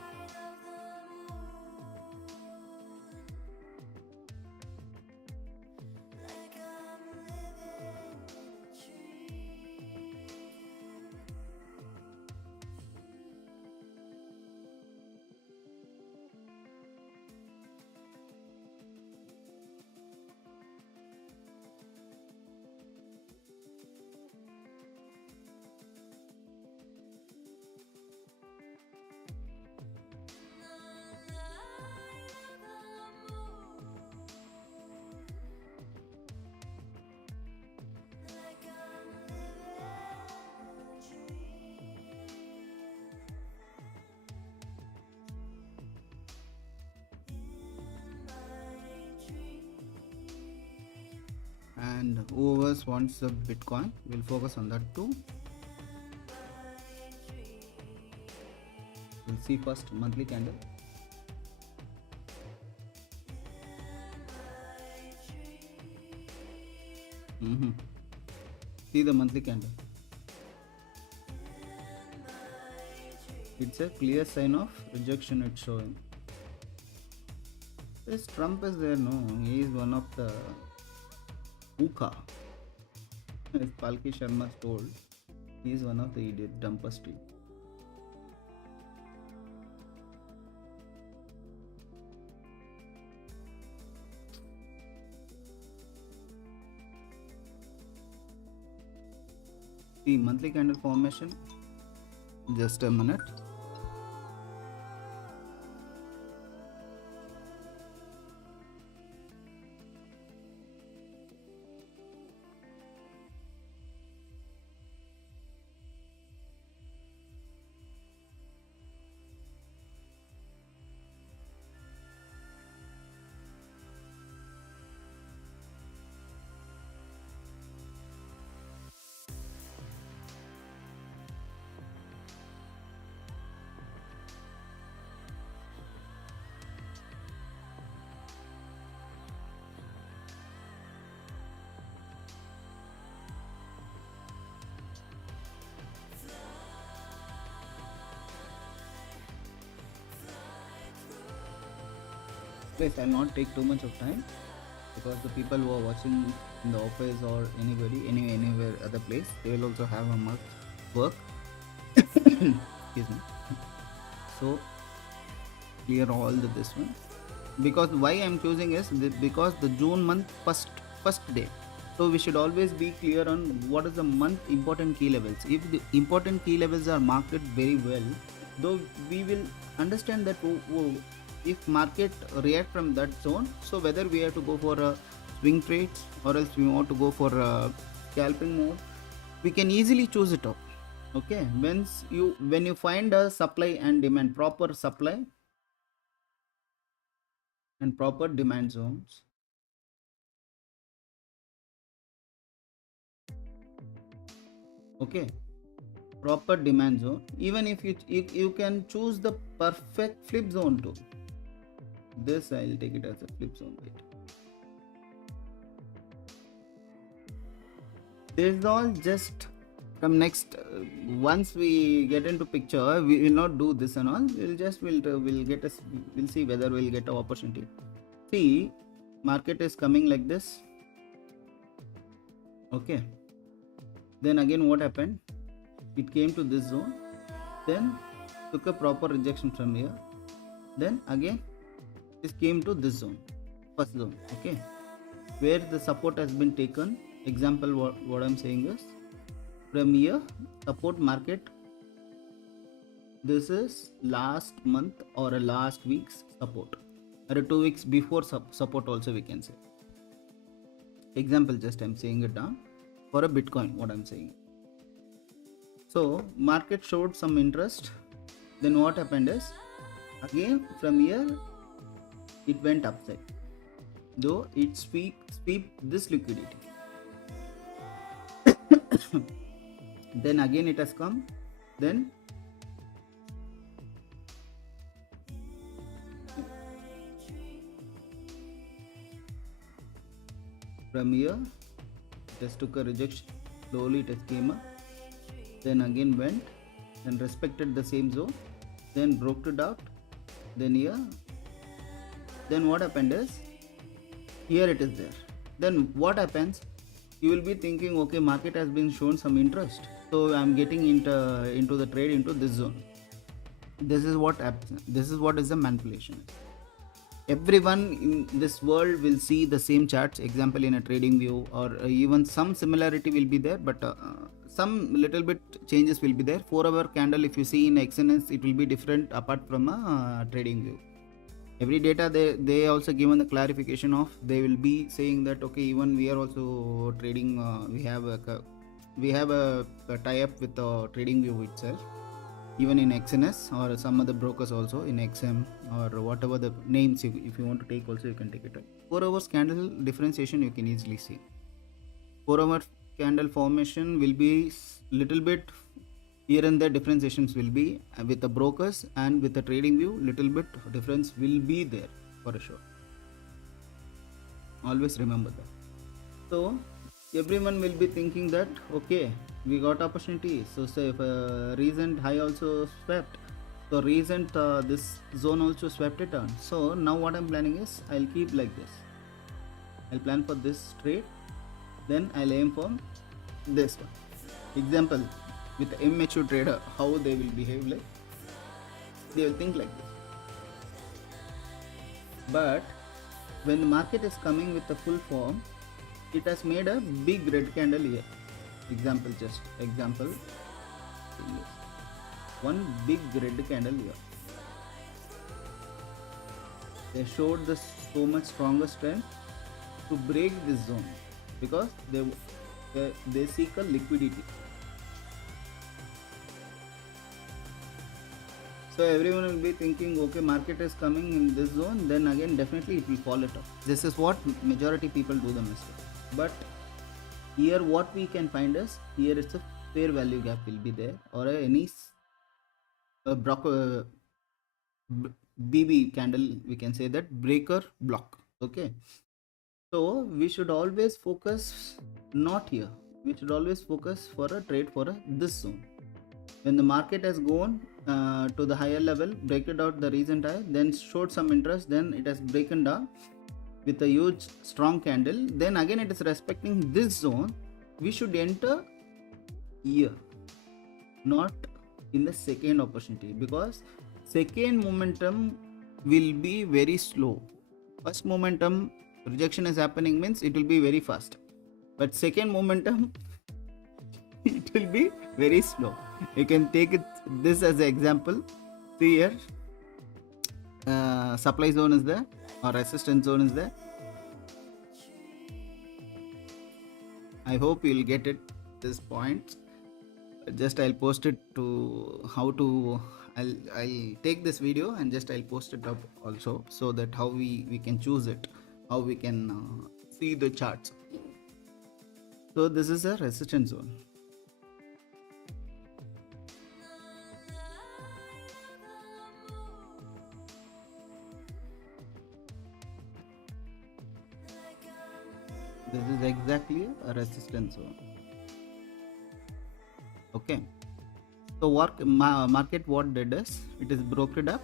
And whoever wants the Bitcoin will focus on that too. We'll see first monthly candle. See the monthly candle. It's a clear sign of rejection it's showing. This Trump is there, no? He is one of the Uka. As Palki Sharma told, he is one of the idiot dumpers too. The monthly candle formation. Just a minute. Please, I'll not take too much of time because the people who are watching in the office or anywhere other place, they will also have a work. Excuse me. So clear all this one, because why I'm choosing is because the June month first day. So we should always be clear on what is the month important key levels. If the important key levels are marked very well, though we will understand that if market react from that zone, so whether we have to go for a swing trades or else we want to go for a scalping mode, we can easily choose it up. Okay, when you find a supply and demand, proper supply and proper demand zones, okay, proper demand zone, even if you can choose the perfect flip zone too. This I'll take it as a flip zone. Right, this is all just from next once we get into picture, we will not do this and all. We'll see whether we'll get an opportunity. See, market is coming like this. Okay, then again what happened, it came to this zone, then took a proper rejection from here, then again this came to this zone, first zone. Okay, where the support has been taken. Example, what I'm saying is, from here support market, this is last month or a last week's support, or 2 weeks before support also we can say. Example, just I'm saying it down for a Bitcoin, what I'm saying. So market showed some interest, then what happened is, again from here it went upside, though it sweep this liquidity. Then again it has come, then from here just took a rejection, slowly it has came up, then again went, then respected the same zone, then broke it out, then here, then what happened is, here it is there. Then what happens, you will be thinking, okay, market has been shown some interest, so I'm getting into the trade into this zone. This is what happens. This is what is the manipulation. Everyone in this world will see the same charts, example in a trading view, or even some similarity will be there, but some little bit changes will be there. 4-hour candle, if you see in XNS, it will be different apart from a trading view. Every data they also given the clarification of, they will be saying that okay, even we are also trading, we have a tie-up with the trading view itself, even in XNS or some other brokers also in XM or whatever the names if you want to take also you can take it. 4 hours candle differentiation you can easily see. 4 hour candle formation will be little bit here and there differentiations will be with the brokers, and with the trading view little bit difference will be there for sure. Always remember that. So everyone will be thinking that okay, we got opportunity. So say if recent high also swept, so recent this zone also swept it on. So now what I'm planning is I'll keep like this. I'll plan for this trade, then I'll aim for this one. Example, with the immature trader, how they will behave, like they will think like this. But when the market is coming with the full form, it has made a big red candle here. Example, just example, one big red candle here. They showed the so much stronger strength to break this zone because they seek a liquidity. So everyone will be thinking, okay, market is coming in this zone, then again definitely it will fall it off. This is what majority people do the mistake. But here what we can find is, here it's a fair value gap will be there, or any BB candle, we can say that breaker block. Okay, so we should always focus not here, we should always focus for a trade for this zone. When the market has gone to the higher level, break it out the recent high, then showed some interest, then it has broken down with a huge strong candle, then again it is respecting this zone, we should enter here, not in the second opportunity, because second momentum will be very slow. First momentum rejection is happening means it will be very fast, but second momentum it will be very slow. You can take this as an example. See here, supply zone is there or resistance zone is there. I hope you'll get it this point. Just I'll post it to how to, I'll take this video and just I'll post it up also, so that how we can choose it, how we can see the charts. So this is a resistance zone. This is exactly a resistance zone. Okay, so market what did is, it is brokered up,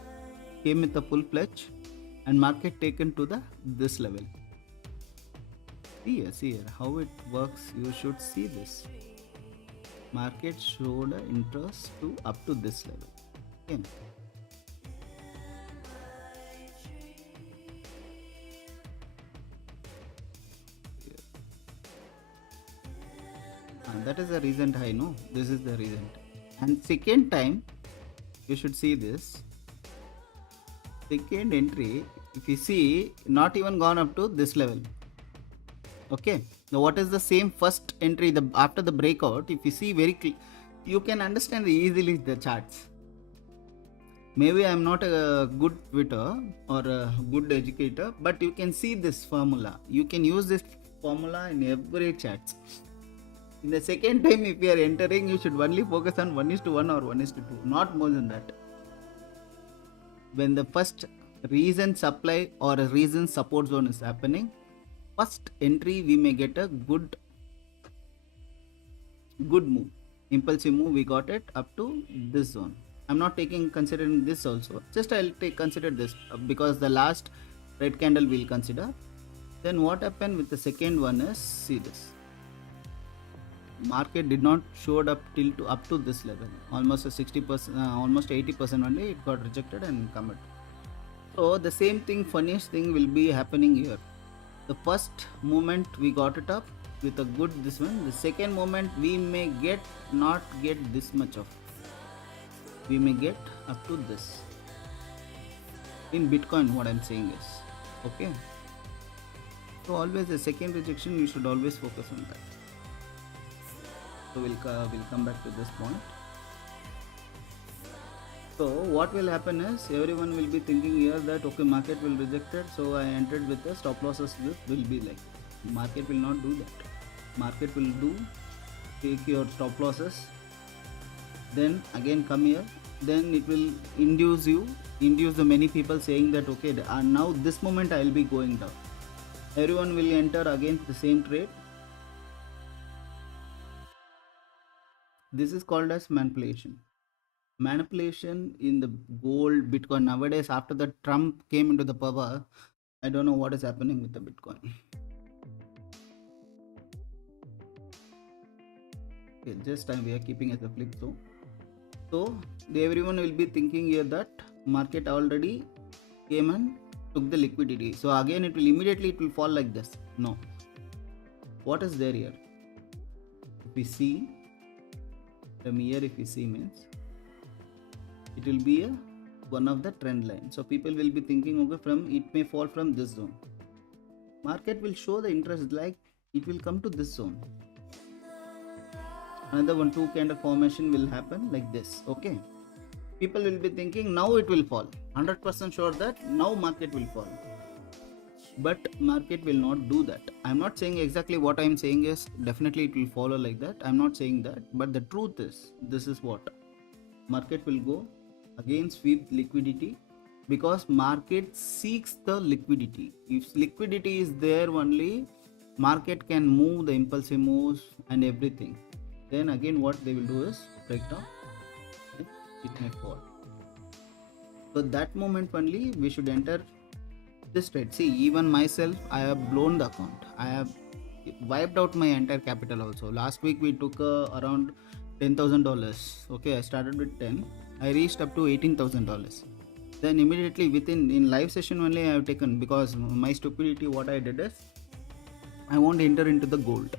came with a full pledge, and market taken to the this level. See here how it works. You should see this. Market showed an interest to up to this level. Okay. That is the recent high, no? This is the recent. And second time, you should see this. Second entry, if you see, not even gone up to this level. Okay. Now what is the same first entry after the breakout? If you see very you can understand easily the charts. Maybe I am not a good Twitter or a good educator, but you can see this formula. You can use this formula in every chart. In the second time, if you are entering, you should only focus on 1:1 or 1:2, not more than that. When the first recent supply or a recent support zone is happening, first entry we may get a good move, impulsive move. We got it up to this zone. I'm not considering this also. Just I'll consider this because the last red candle we'll consider. Then what happened with the second one is, see this. Market did not showed up up to this level, almost a 60%, almost 80% only. It got rejected and come out. So the same thing, funniest thing will be happening here. The first moment we got it up with a good this one. The second moment we may not get this much of. We may get up to this. In Bitcoin, what I'm saying is, okay. So always the second rejection, you should always focus on that. So we'll come back to this point. So what will happen is, everyone will be thinking here that okay, market will reject it, so I entered with the stop losses. This will be like, market will not do that. Market will take your stop losses then again come here, then it will induce the many people saying that okay, now this moment I will be going down. Everyone will enter again the same trade. This is called as manipulation. Manipulation in the gold, Bitcoin. Nowadays, after the Trump came into the power, I don't know what is happening with the Bitcoin. Okay, just we are keeping as a flip zone. So everyone will be thinking here that market already came and took the liquidity. So again, it will fall like this. No. What is there here? If we see from here, if we see means it will be one of the trend line. So people will be thinking, okay, it may fall from this zone. Market will show the interest like it will come to this zone. Another 1-2 kind of formation will happen like this. Okay, people will be thinking now it will fall. 100% sure that now market will fall. But market will not do that. I'm not saying exactly what I'm saying is definitely it will follow like that. I'm not saying that, but the truth is this is what market will go again, sweep liquidity, because market seeks the liquidity. If liquidity is there only, market can move the impulsive moves and everything. Then again what they will do is break down, it may fall. So that moment only we should enter this trade. See, even myself, I have blown the account. I have wiped out my entire capital also. Last week we took around $10,000. Okay, I started with 10. I reached up to $18,000. Then immediately in live session only I have taken, because my stupidity, what I did is I won't enter into the gold.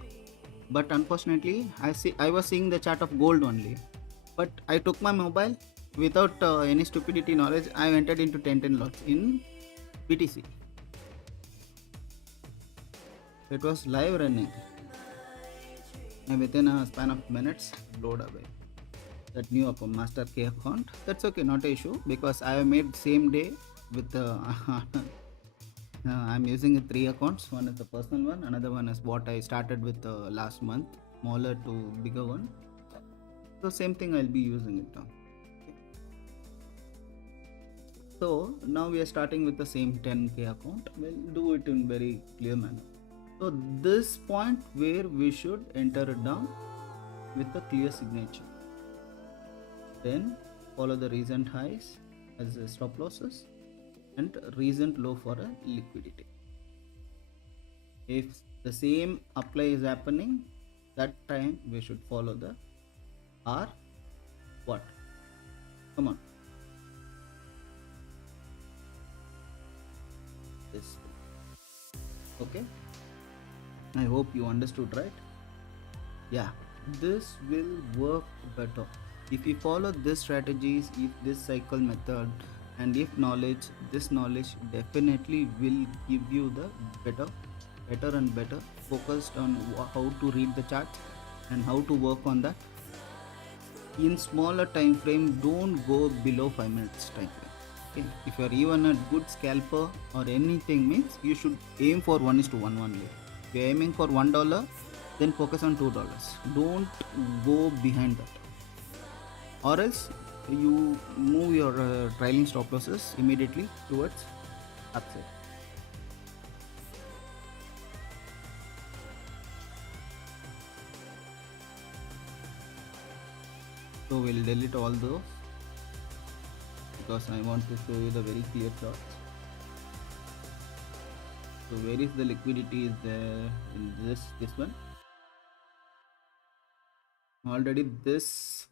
But unfortunately, I was seeing the chart of gold only. But I took my mobile without any stupidity knowledge. I entered into 10 lots in BTC. It was live running, and within a span of minutes, load away that new account, master K account. That's okay, not an issue, because I have made same day with I'm using 3 accounts. One is the personal one, another one is what I started with last month, smaller to bigger one. So same thing I'll be using it now. So now we are starting with the same 10k account. We'll do it in very clear manner. So this point where we should enter it down with a clear signature. Then follow the recent highs as a stop losses and recent low for a liquidity. If the same apply is happening, that time we should follow the R what? Come on. This. Okay. I hope you understood, right? Yeah, this will work better if you follow these strategies, if this cycle method, and if knowledge, this knowledge definitely will give you the better and better, focused on how to read the charts and how to work on that in smaller time frame. Don't go below 5 minutes time frame. Okay, if you are even a good scalper or anything, means you should aim for 1:1 only. If you are aiming for $1, then focus on $2. Don't go behind that, or else you move your trailing stop losses immediately towards upside. So we'll delete all those because I want to show you the very clear charts. So where is the liquidity is there in this one? Already this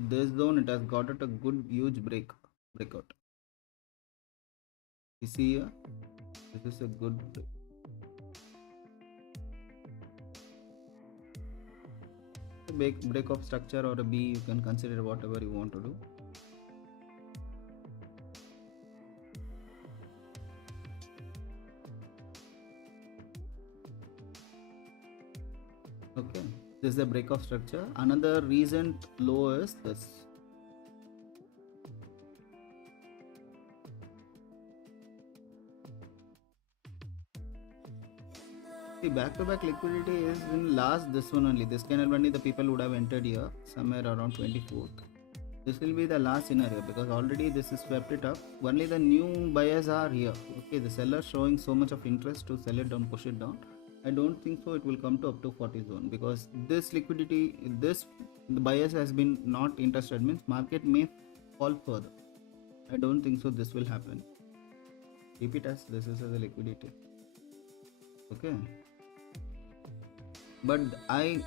zone, it has got it a good huge breakout. You see here, this is a good break of structure, or a B, you can consider whatever you want to do. Okay, this is the break of structure. Another recent low is this. See, back-to-back liquidity is in last this one only. This candle only the people would have entered here somewhere around 24th. This will be the last scenario because already this is swept it up. Only the new buyers are here. Okay, the seller showing so much of interest to sell it down, push it down. I don't think so. It will come to up to 40 zone because this liquidity, the buyers has been not interested. Means market may fall further. I don't think so. This will happen. Keep it as this is as a liquidity. Okay. But I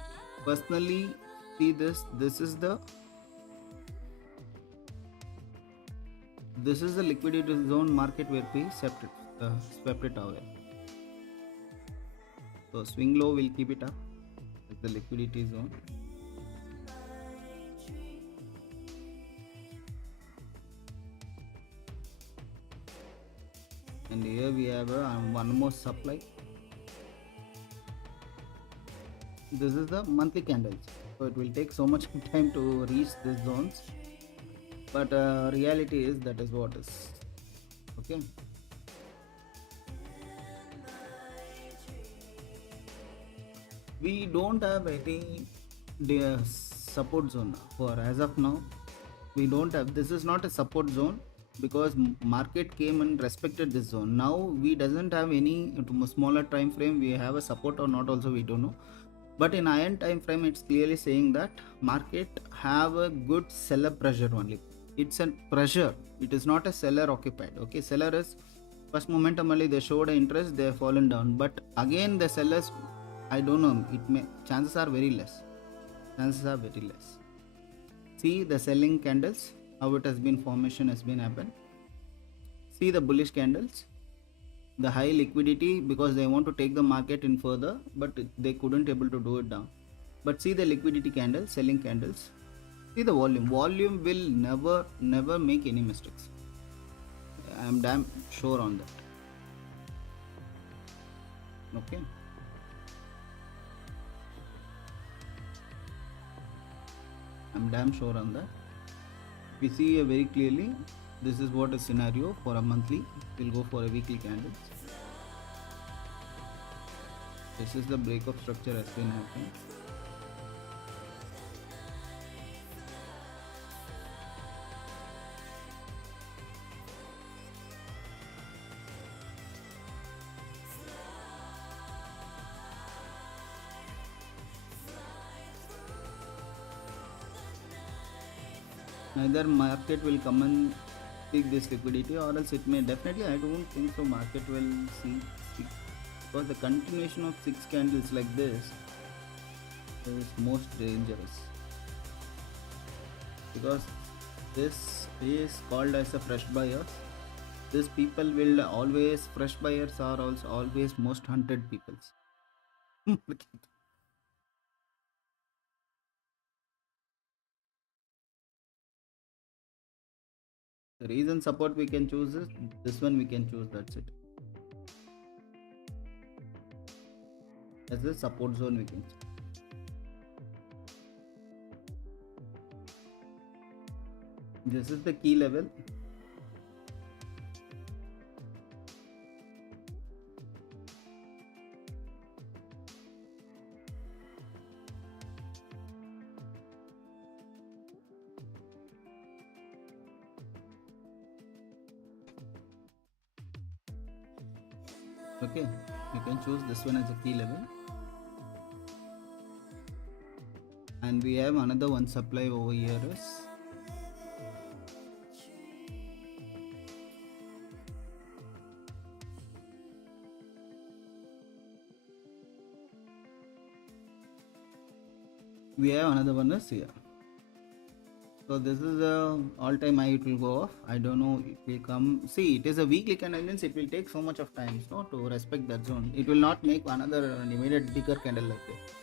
personally see this. This is the liquidity zone market where we swept it away. So swing low will keep it up. It's the liquidity zone. And here we have one more supply. This is the monthly candles, so it will take so much time to reach these zones, but reality is that is what is. Okay, we don't have any support zone for as of now. We don't have, this is not a support zone because market came and respected this zone. Now we doesn't have any smaller time frame we have a support or not also, we don't know. But in iron time frame, it's clearly saying that market have a good seller pressure only. It's a pressure. It is not a seller occupied. Okay, seller is first momentum only they showed interest, they have fallen down. But again, the sellers, I don't know. It may chances are very less. Chances are very less. See the selling candles, how it has been formation has been happened. See the bullish candles. The high liquidity because they want to take the market in further, but they couldn't able to do it down. But see the liquidity candles, selling candles. See the volume will never make any mistakes. I am damn sure on that. Okay, I'm damn sure on that. We see very clearly this is what a scenario for a monthly. We'll go for a weekly candles. This is the breakup structure has been happening. Either market will come and take this liquidity or else it may definitely, I don't think so market will see because the continuation of 6 candles like this is most dangerous because this is called as a fresh buyers. These people will always, fresh buyers are also always most hunted peoples. The reason support we can choose is this one we can choose, that's it. As a support zone we can choose. This is the key level. Okay, you can choose this one as a key level. And we have another one supply over here is we have another one is here. So this is a all-time high, it will go off. I don't know, it will come. See, it is a weekly candle, it will take so much of time to respect that zone. It will not make another immediate bigger candle like that.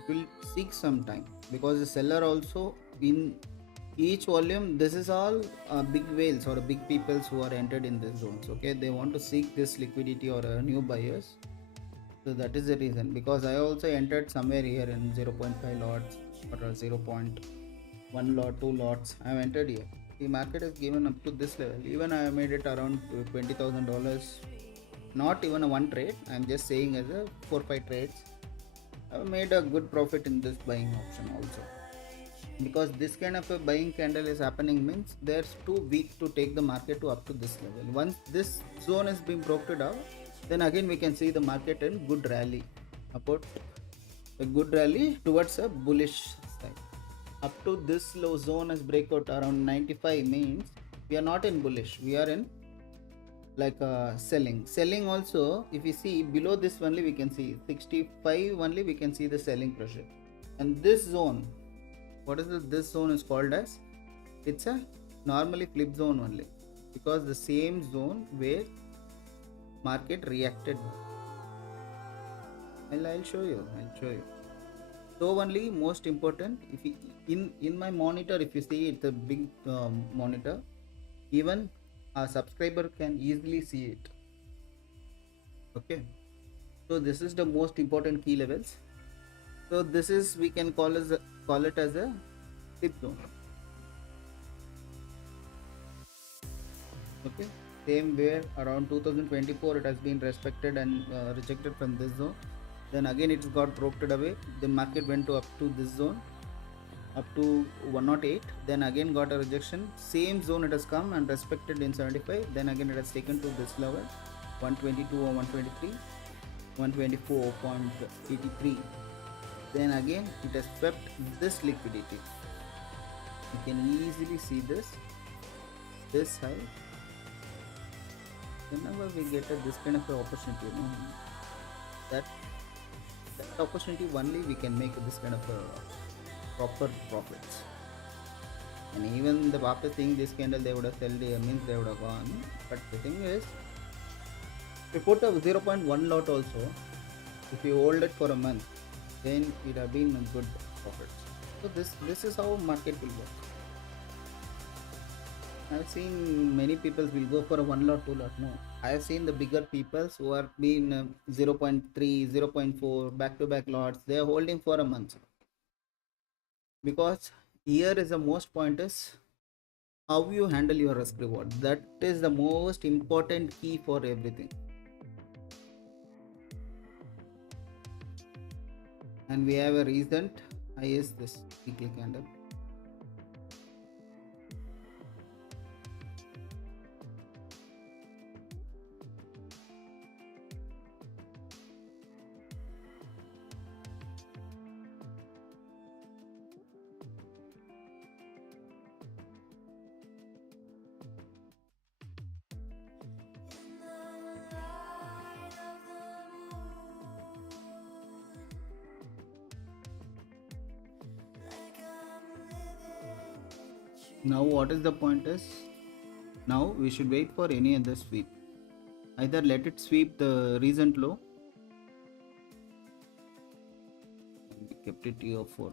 It will seek some time because the seller also in each volume, this is all big whales or big peoples who are entered in these zones. Okay, they want to seek this liquidity or new buyers. So that is the reason, because I also entered somewhere here in 0.5 lots or 0.1 lot, 2 lots. I have entered here. The market has given up to this level. Even I have made it around $20,000 not even a one trade, I'm just saying as a 4-5 trades, I've made a good profit in this buying option also. Because this kind of a buying candle is happening means there's too weak to take the market to up to this level. Once this zone has been broken out, then again we can see the market in good rally, about a good rally towards a bullish side. Up to this low zone as breakout around 95 means we are not in bullish, we are in like selling also. If you see below this only, we can see 65 only, we can see the selling pressure. And this zone, what is this zone is called as, it's a normally flip zone only, because the same zone where market reacted. I'll show you. So only most important, if you, in my monitor, if you see it's a big monitor, even a subscriber can easily see it. Okay, so this is the most important key levels. So this is, we can call it as a flip zone. Okay, same where around 2024 it has been respected and rejected from this zone, then again it got broken away, the market went to up to this zone, up to 108, then again got a rejection, same zone it has come and respected in 75, then again it has taken to this level 122 or 123, 124.83, then again it has swept this liquidity. You can easily see this high. Whenever we get this kind of opportunity, that opportunity only we can make this kind of proper profits. And even the after seeing this candle, they would have sold, means they would have gone. But the thing is, we put a 0.1 lot also, if you hold it for a month, then it have been a good profits. So this is how market will work. I've seen many people will go for a 1 lot, 2 lot. No, I have seen the bigger people who are being 0.3, 0.4 back-to-back lots. They are holding for a month. Because here is the most point is how you handle your risk reward. That is the most important key for everything. And we have a recent highest this weekly candle. Now what is the point is, now we should wait for any other sweep. Either let it sweep the recent low. We kept it here for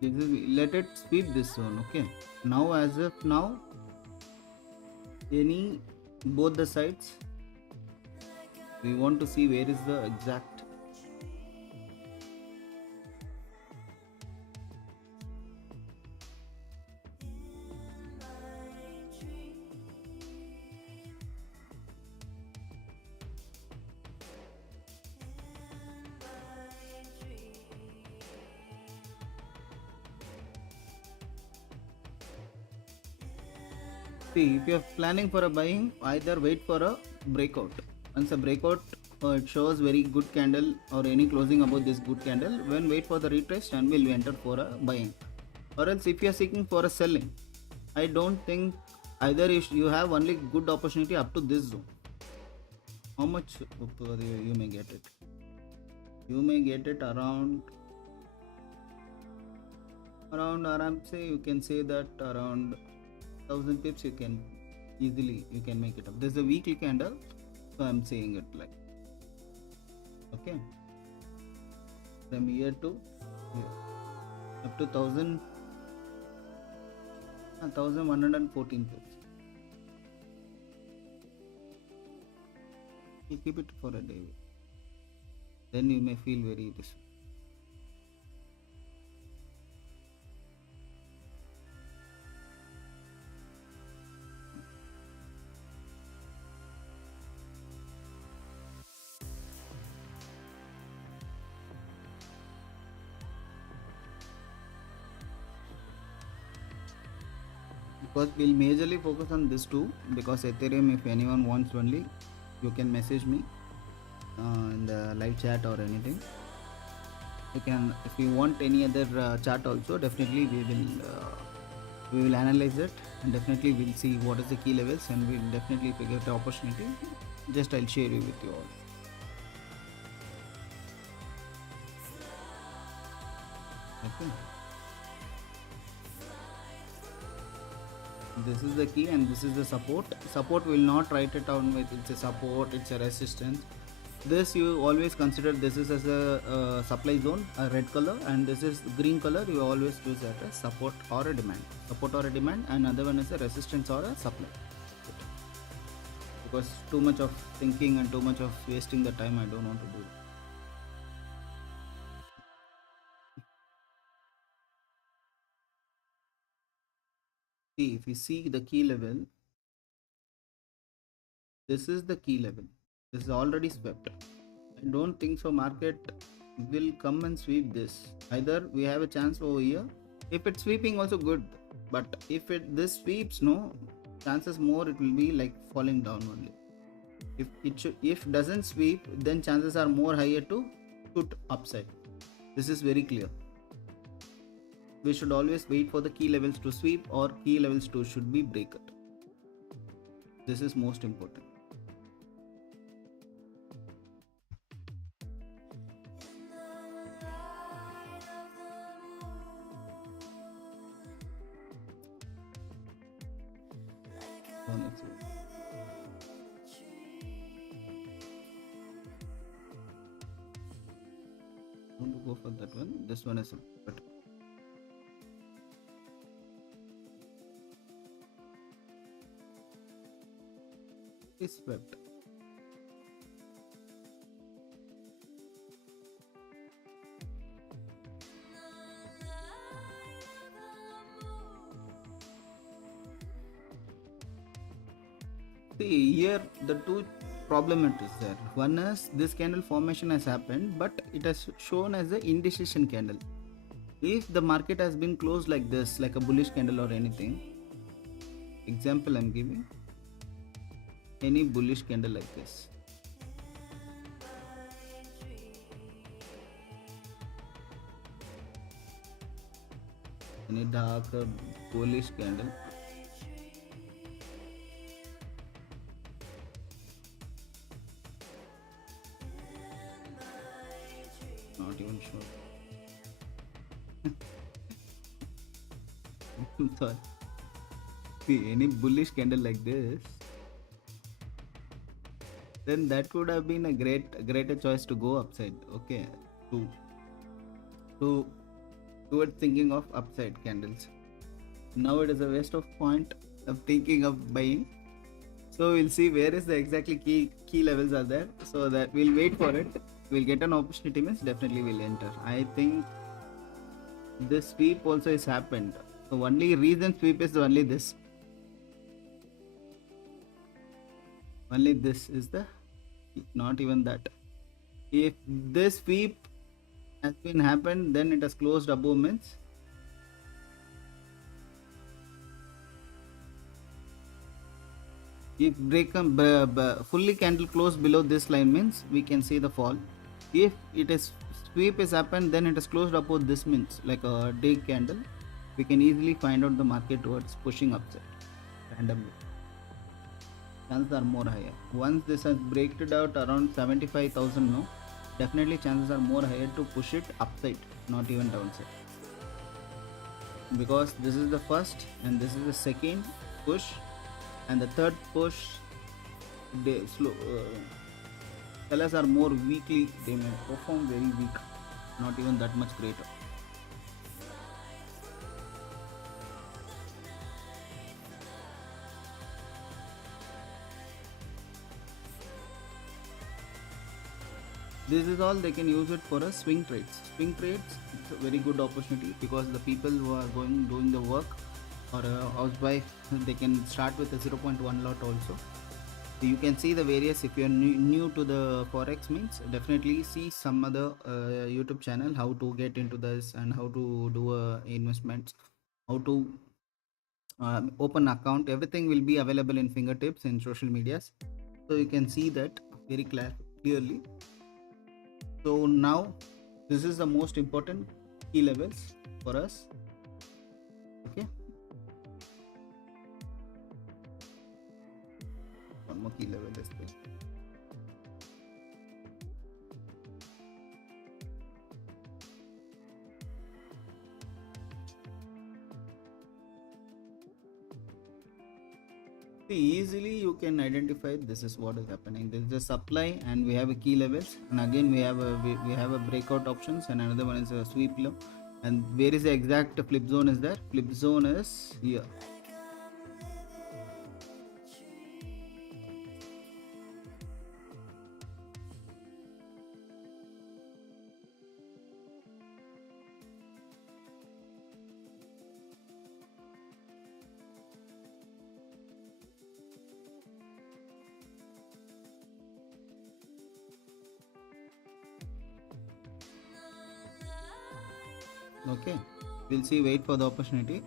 let it sweep this zone. Okay, now as of now, any both the sides, we want to see where is the exact see. If you are planning for a buying, either wait for a breakout. Once a breakout it shows very good candle or any closing above this good candle, when wait for the retrace and will enter for a buying. Or else if you are seeking for a selling, I don't think either you have only good opportunity up to this zone. How much you may get it? You may get it around say, you can say that around 1000 pips you can easily make it up. There's a weekly candle, so I'm saying it like, okay, from here to here, up to 1114 pips. You keep it for a day, then you may feel very this. Because we'll majorly focus on this too, because Ethereum, if anyone wants only, you can message me in the live chat or anything. You can, if you want any other chart also, definitely we will analyze it, and definitely we'll see what is the key levels, and we'll definitely figure the opportunity. Just I'll share it with you all. Okay. This is the key and this is the support. Will not write it down with it's a support, it's a resistance. This you always consider this is as a supply zone, a red color, and this is green color. You always use that as support or a demand, and other one is a resistance or a supply. Because too much of thinking and too much of wasting the time, I don't want to do it. See, if you see the key level, this is the key level. This is already swept. I don't think so market will come and sweep this. Either we have a chance over here. If it's sweeping also good, but if this sweeps, no, chances more it will be like falling down only. If doesn't sweep, then chances are more higher to shoot upside. This is very clear. We should always wait for the key levels to sweep or key levels to should be break it. This is most important. Don't go for that one. This one is better. Is swept. See here the two problem it is there. One is this candle formation has happened, but it has shown as a indecision candle. If the market has been closed like this, like a bullish candle or anything, example I'm giving, any bullish candle like this, any darker bullish candle, not even sure. Sorry. See, any bullish candle like this, then that could have been a greater choice to go upside. Okay, towards thinking of upside candles. Now it is a waste of point of thinking of buying. So we'll see where is the exactly key levels are there. So that we'll wait for it. We'll get an opportunity means definitely we'll enter. I think this sweep also has happened. So only reason sweep is only this. Only this is the, not even that. If this sweep has been happened, then it has closed above means if fully candle close below this line means we can see the fall. If it is sweep has happened, then it is closed above this means like a day candle, we can easily find out the market towards pushing upside randomly. Chances are more higher. Once this has breaked out around 75,000, no, definitely chances are more higher to push it upside, not even downside. Because this is the first and this is the second push, and the third push, they sellers are more weakly, they may perform very weak, not even that much greater. This is all they can use it for a swing trades. Swing trades, it's a very good opportunity because the people who are doing the work or a housewife, they can start with a 0.1 lot also. So you can see the various, if you are new to the forex means definitely see some other YouTube channel how to get into this and how to do investments, how to open account, everything will be available in fingertips in social medias, so you can see that very clearly. So now this is the most important key levels for us. Okay, one more key level is there. See, easily you can identify this is what is happening. This is the supply, and we have a key levels, and again we have a breakout options, and another one is a sweep low. And where is the exact flip zone is there? Flip zone is here. Okay, we'll see, wait for the opportunity.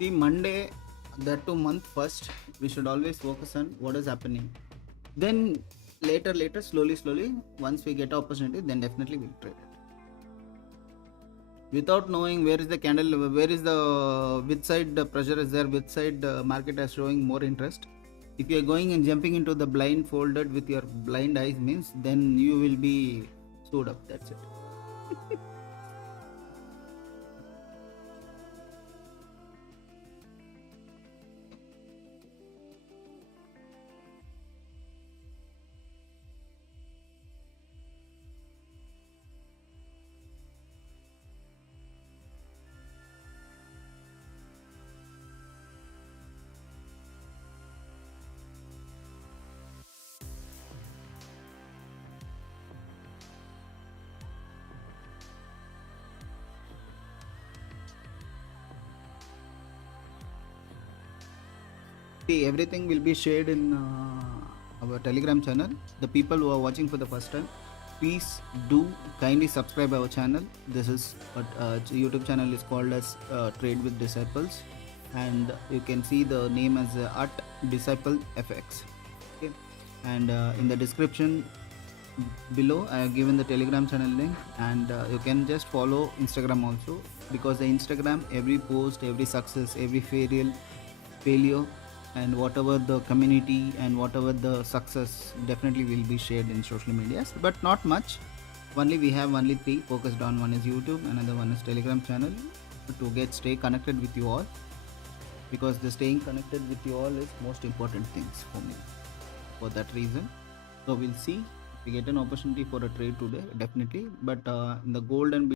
See, Monday, that to month first, we should always focus on what is happening. Then later, slowly, once we get opportunity, then definitely we'll trade it. Without knowing where is the candle, where is the which side the pressure is there, which side the market is showing more interest. If you are going and jumping into the blindfolded with your blind eyes, means then you will be sewed up. That's it. See, everything will be shared in our Telegram channel. The people who are watching for the first time, please do kindly subscribe our channel. This is YouTube channel is called as Trade with Disciples, and you can see the name as at Disciple FX. Okay, and in the description below I have given the Telegram channel link, and you can just follow Instagram also, because the Instagram, every post, every success, every failure, and whatever the community and whatever the success definitely will be shared in social medias, but not much. Only we have only 3 focused on. One is YouTube, another one is Telegram channel, to stay connected with you all, because the staying connected with you all is most important things for me, for that reason. So we'll see if we get an opportunity for a trade today, definitely. But in the gold and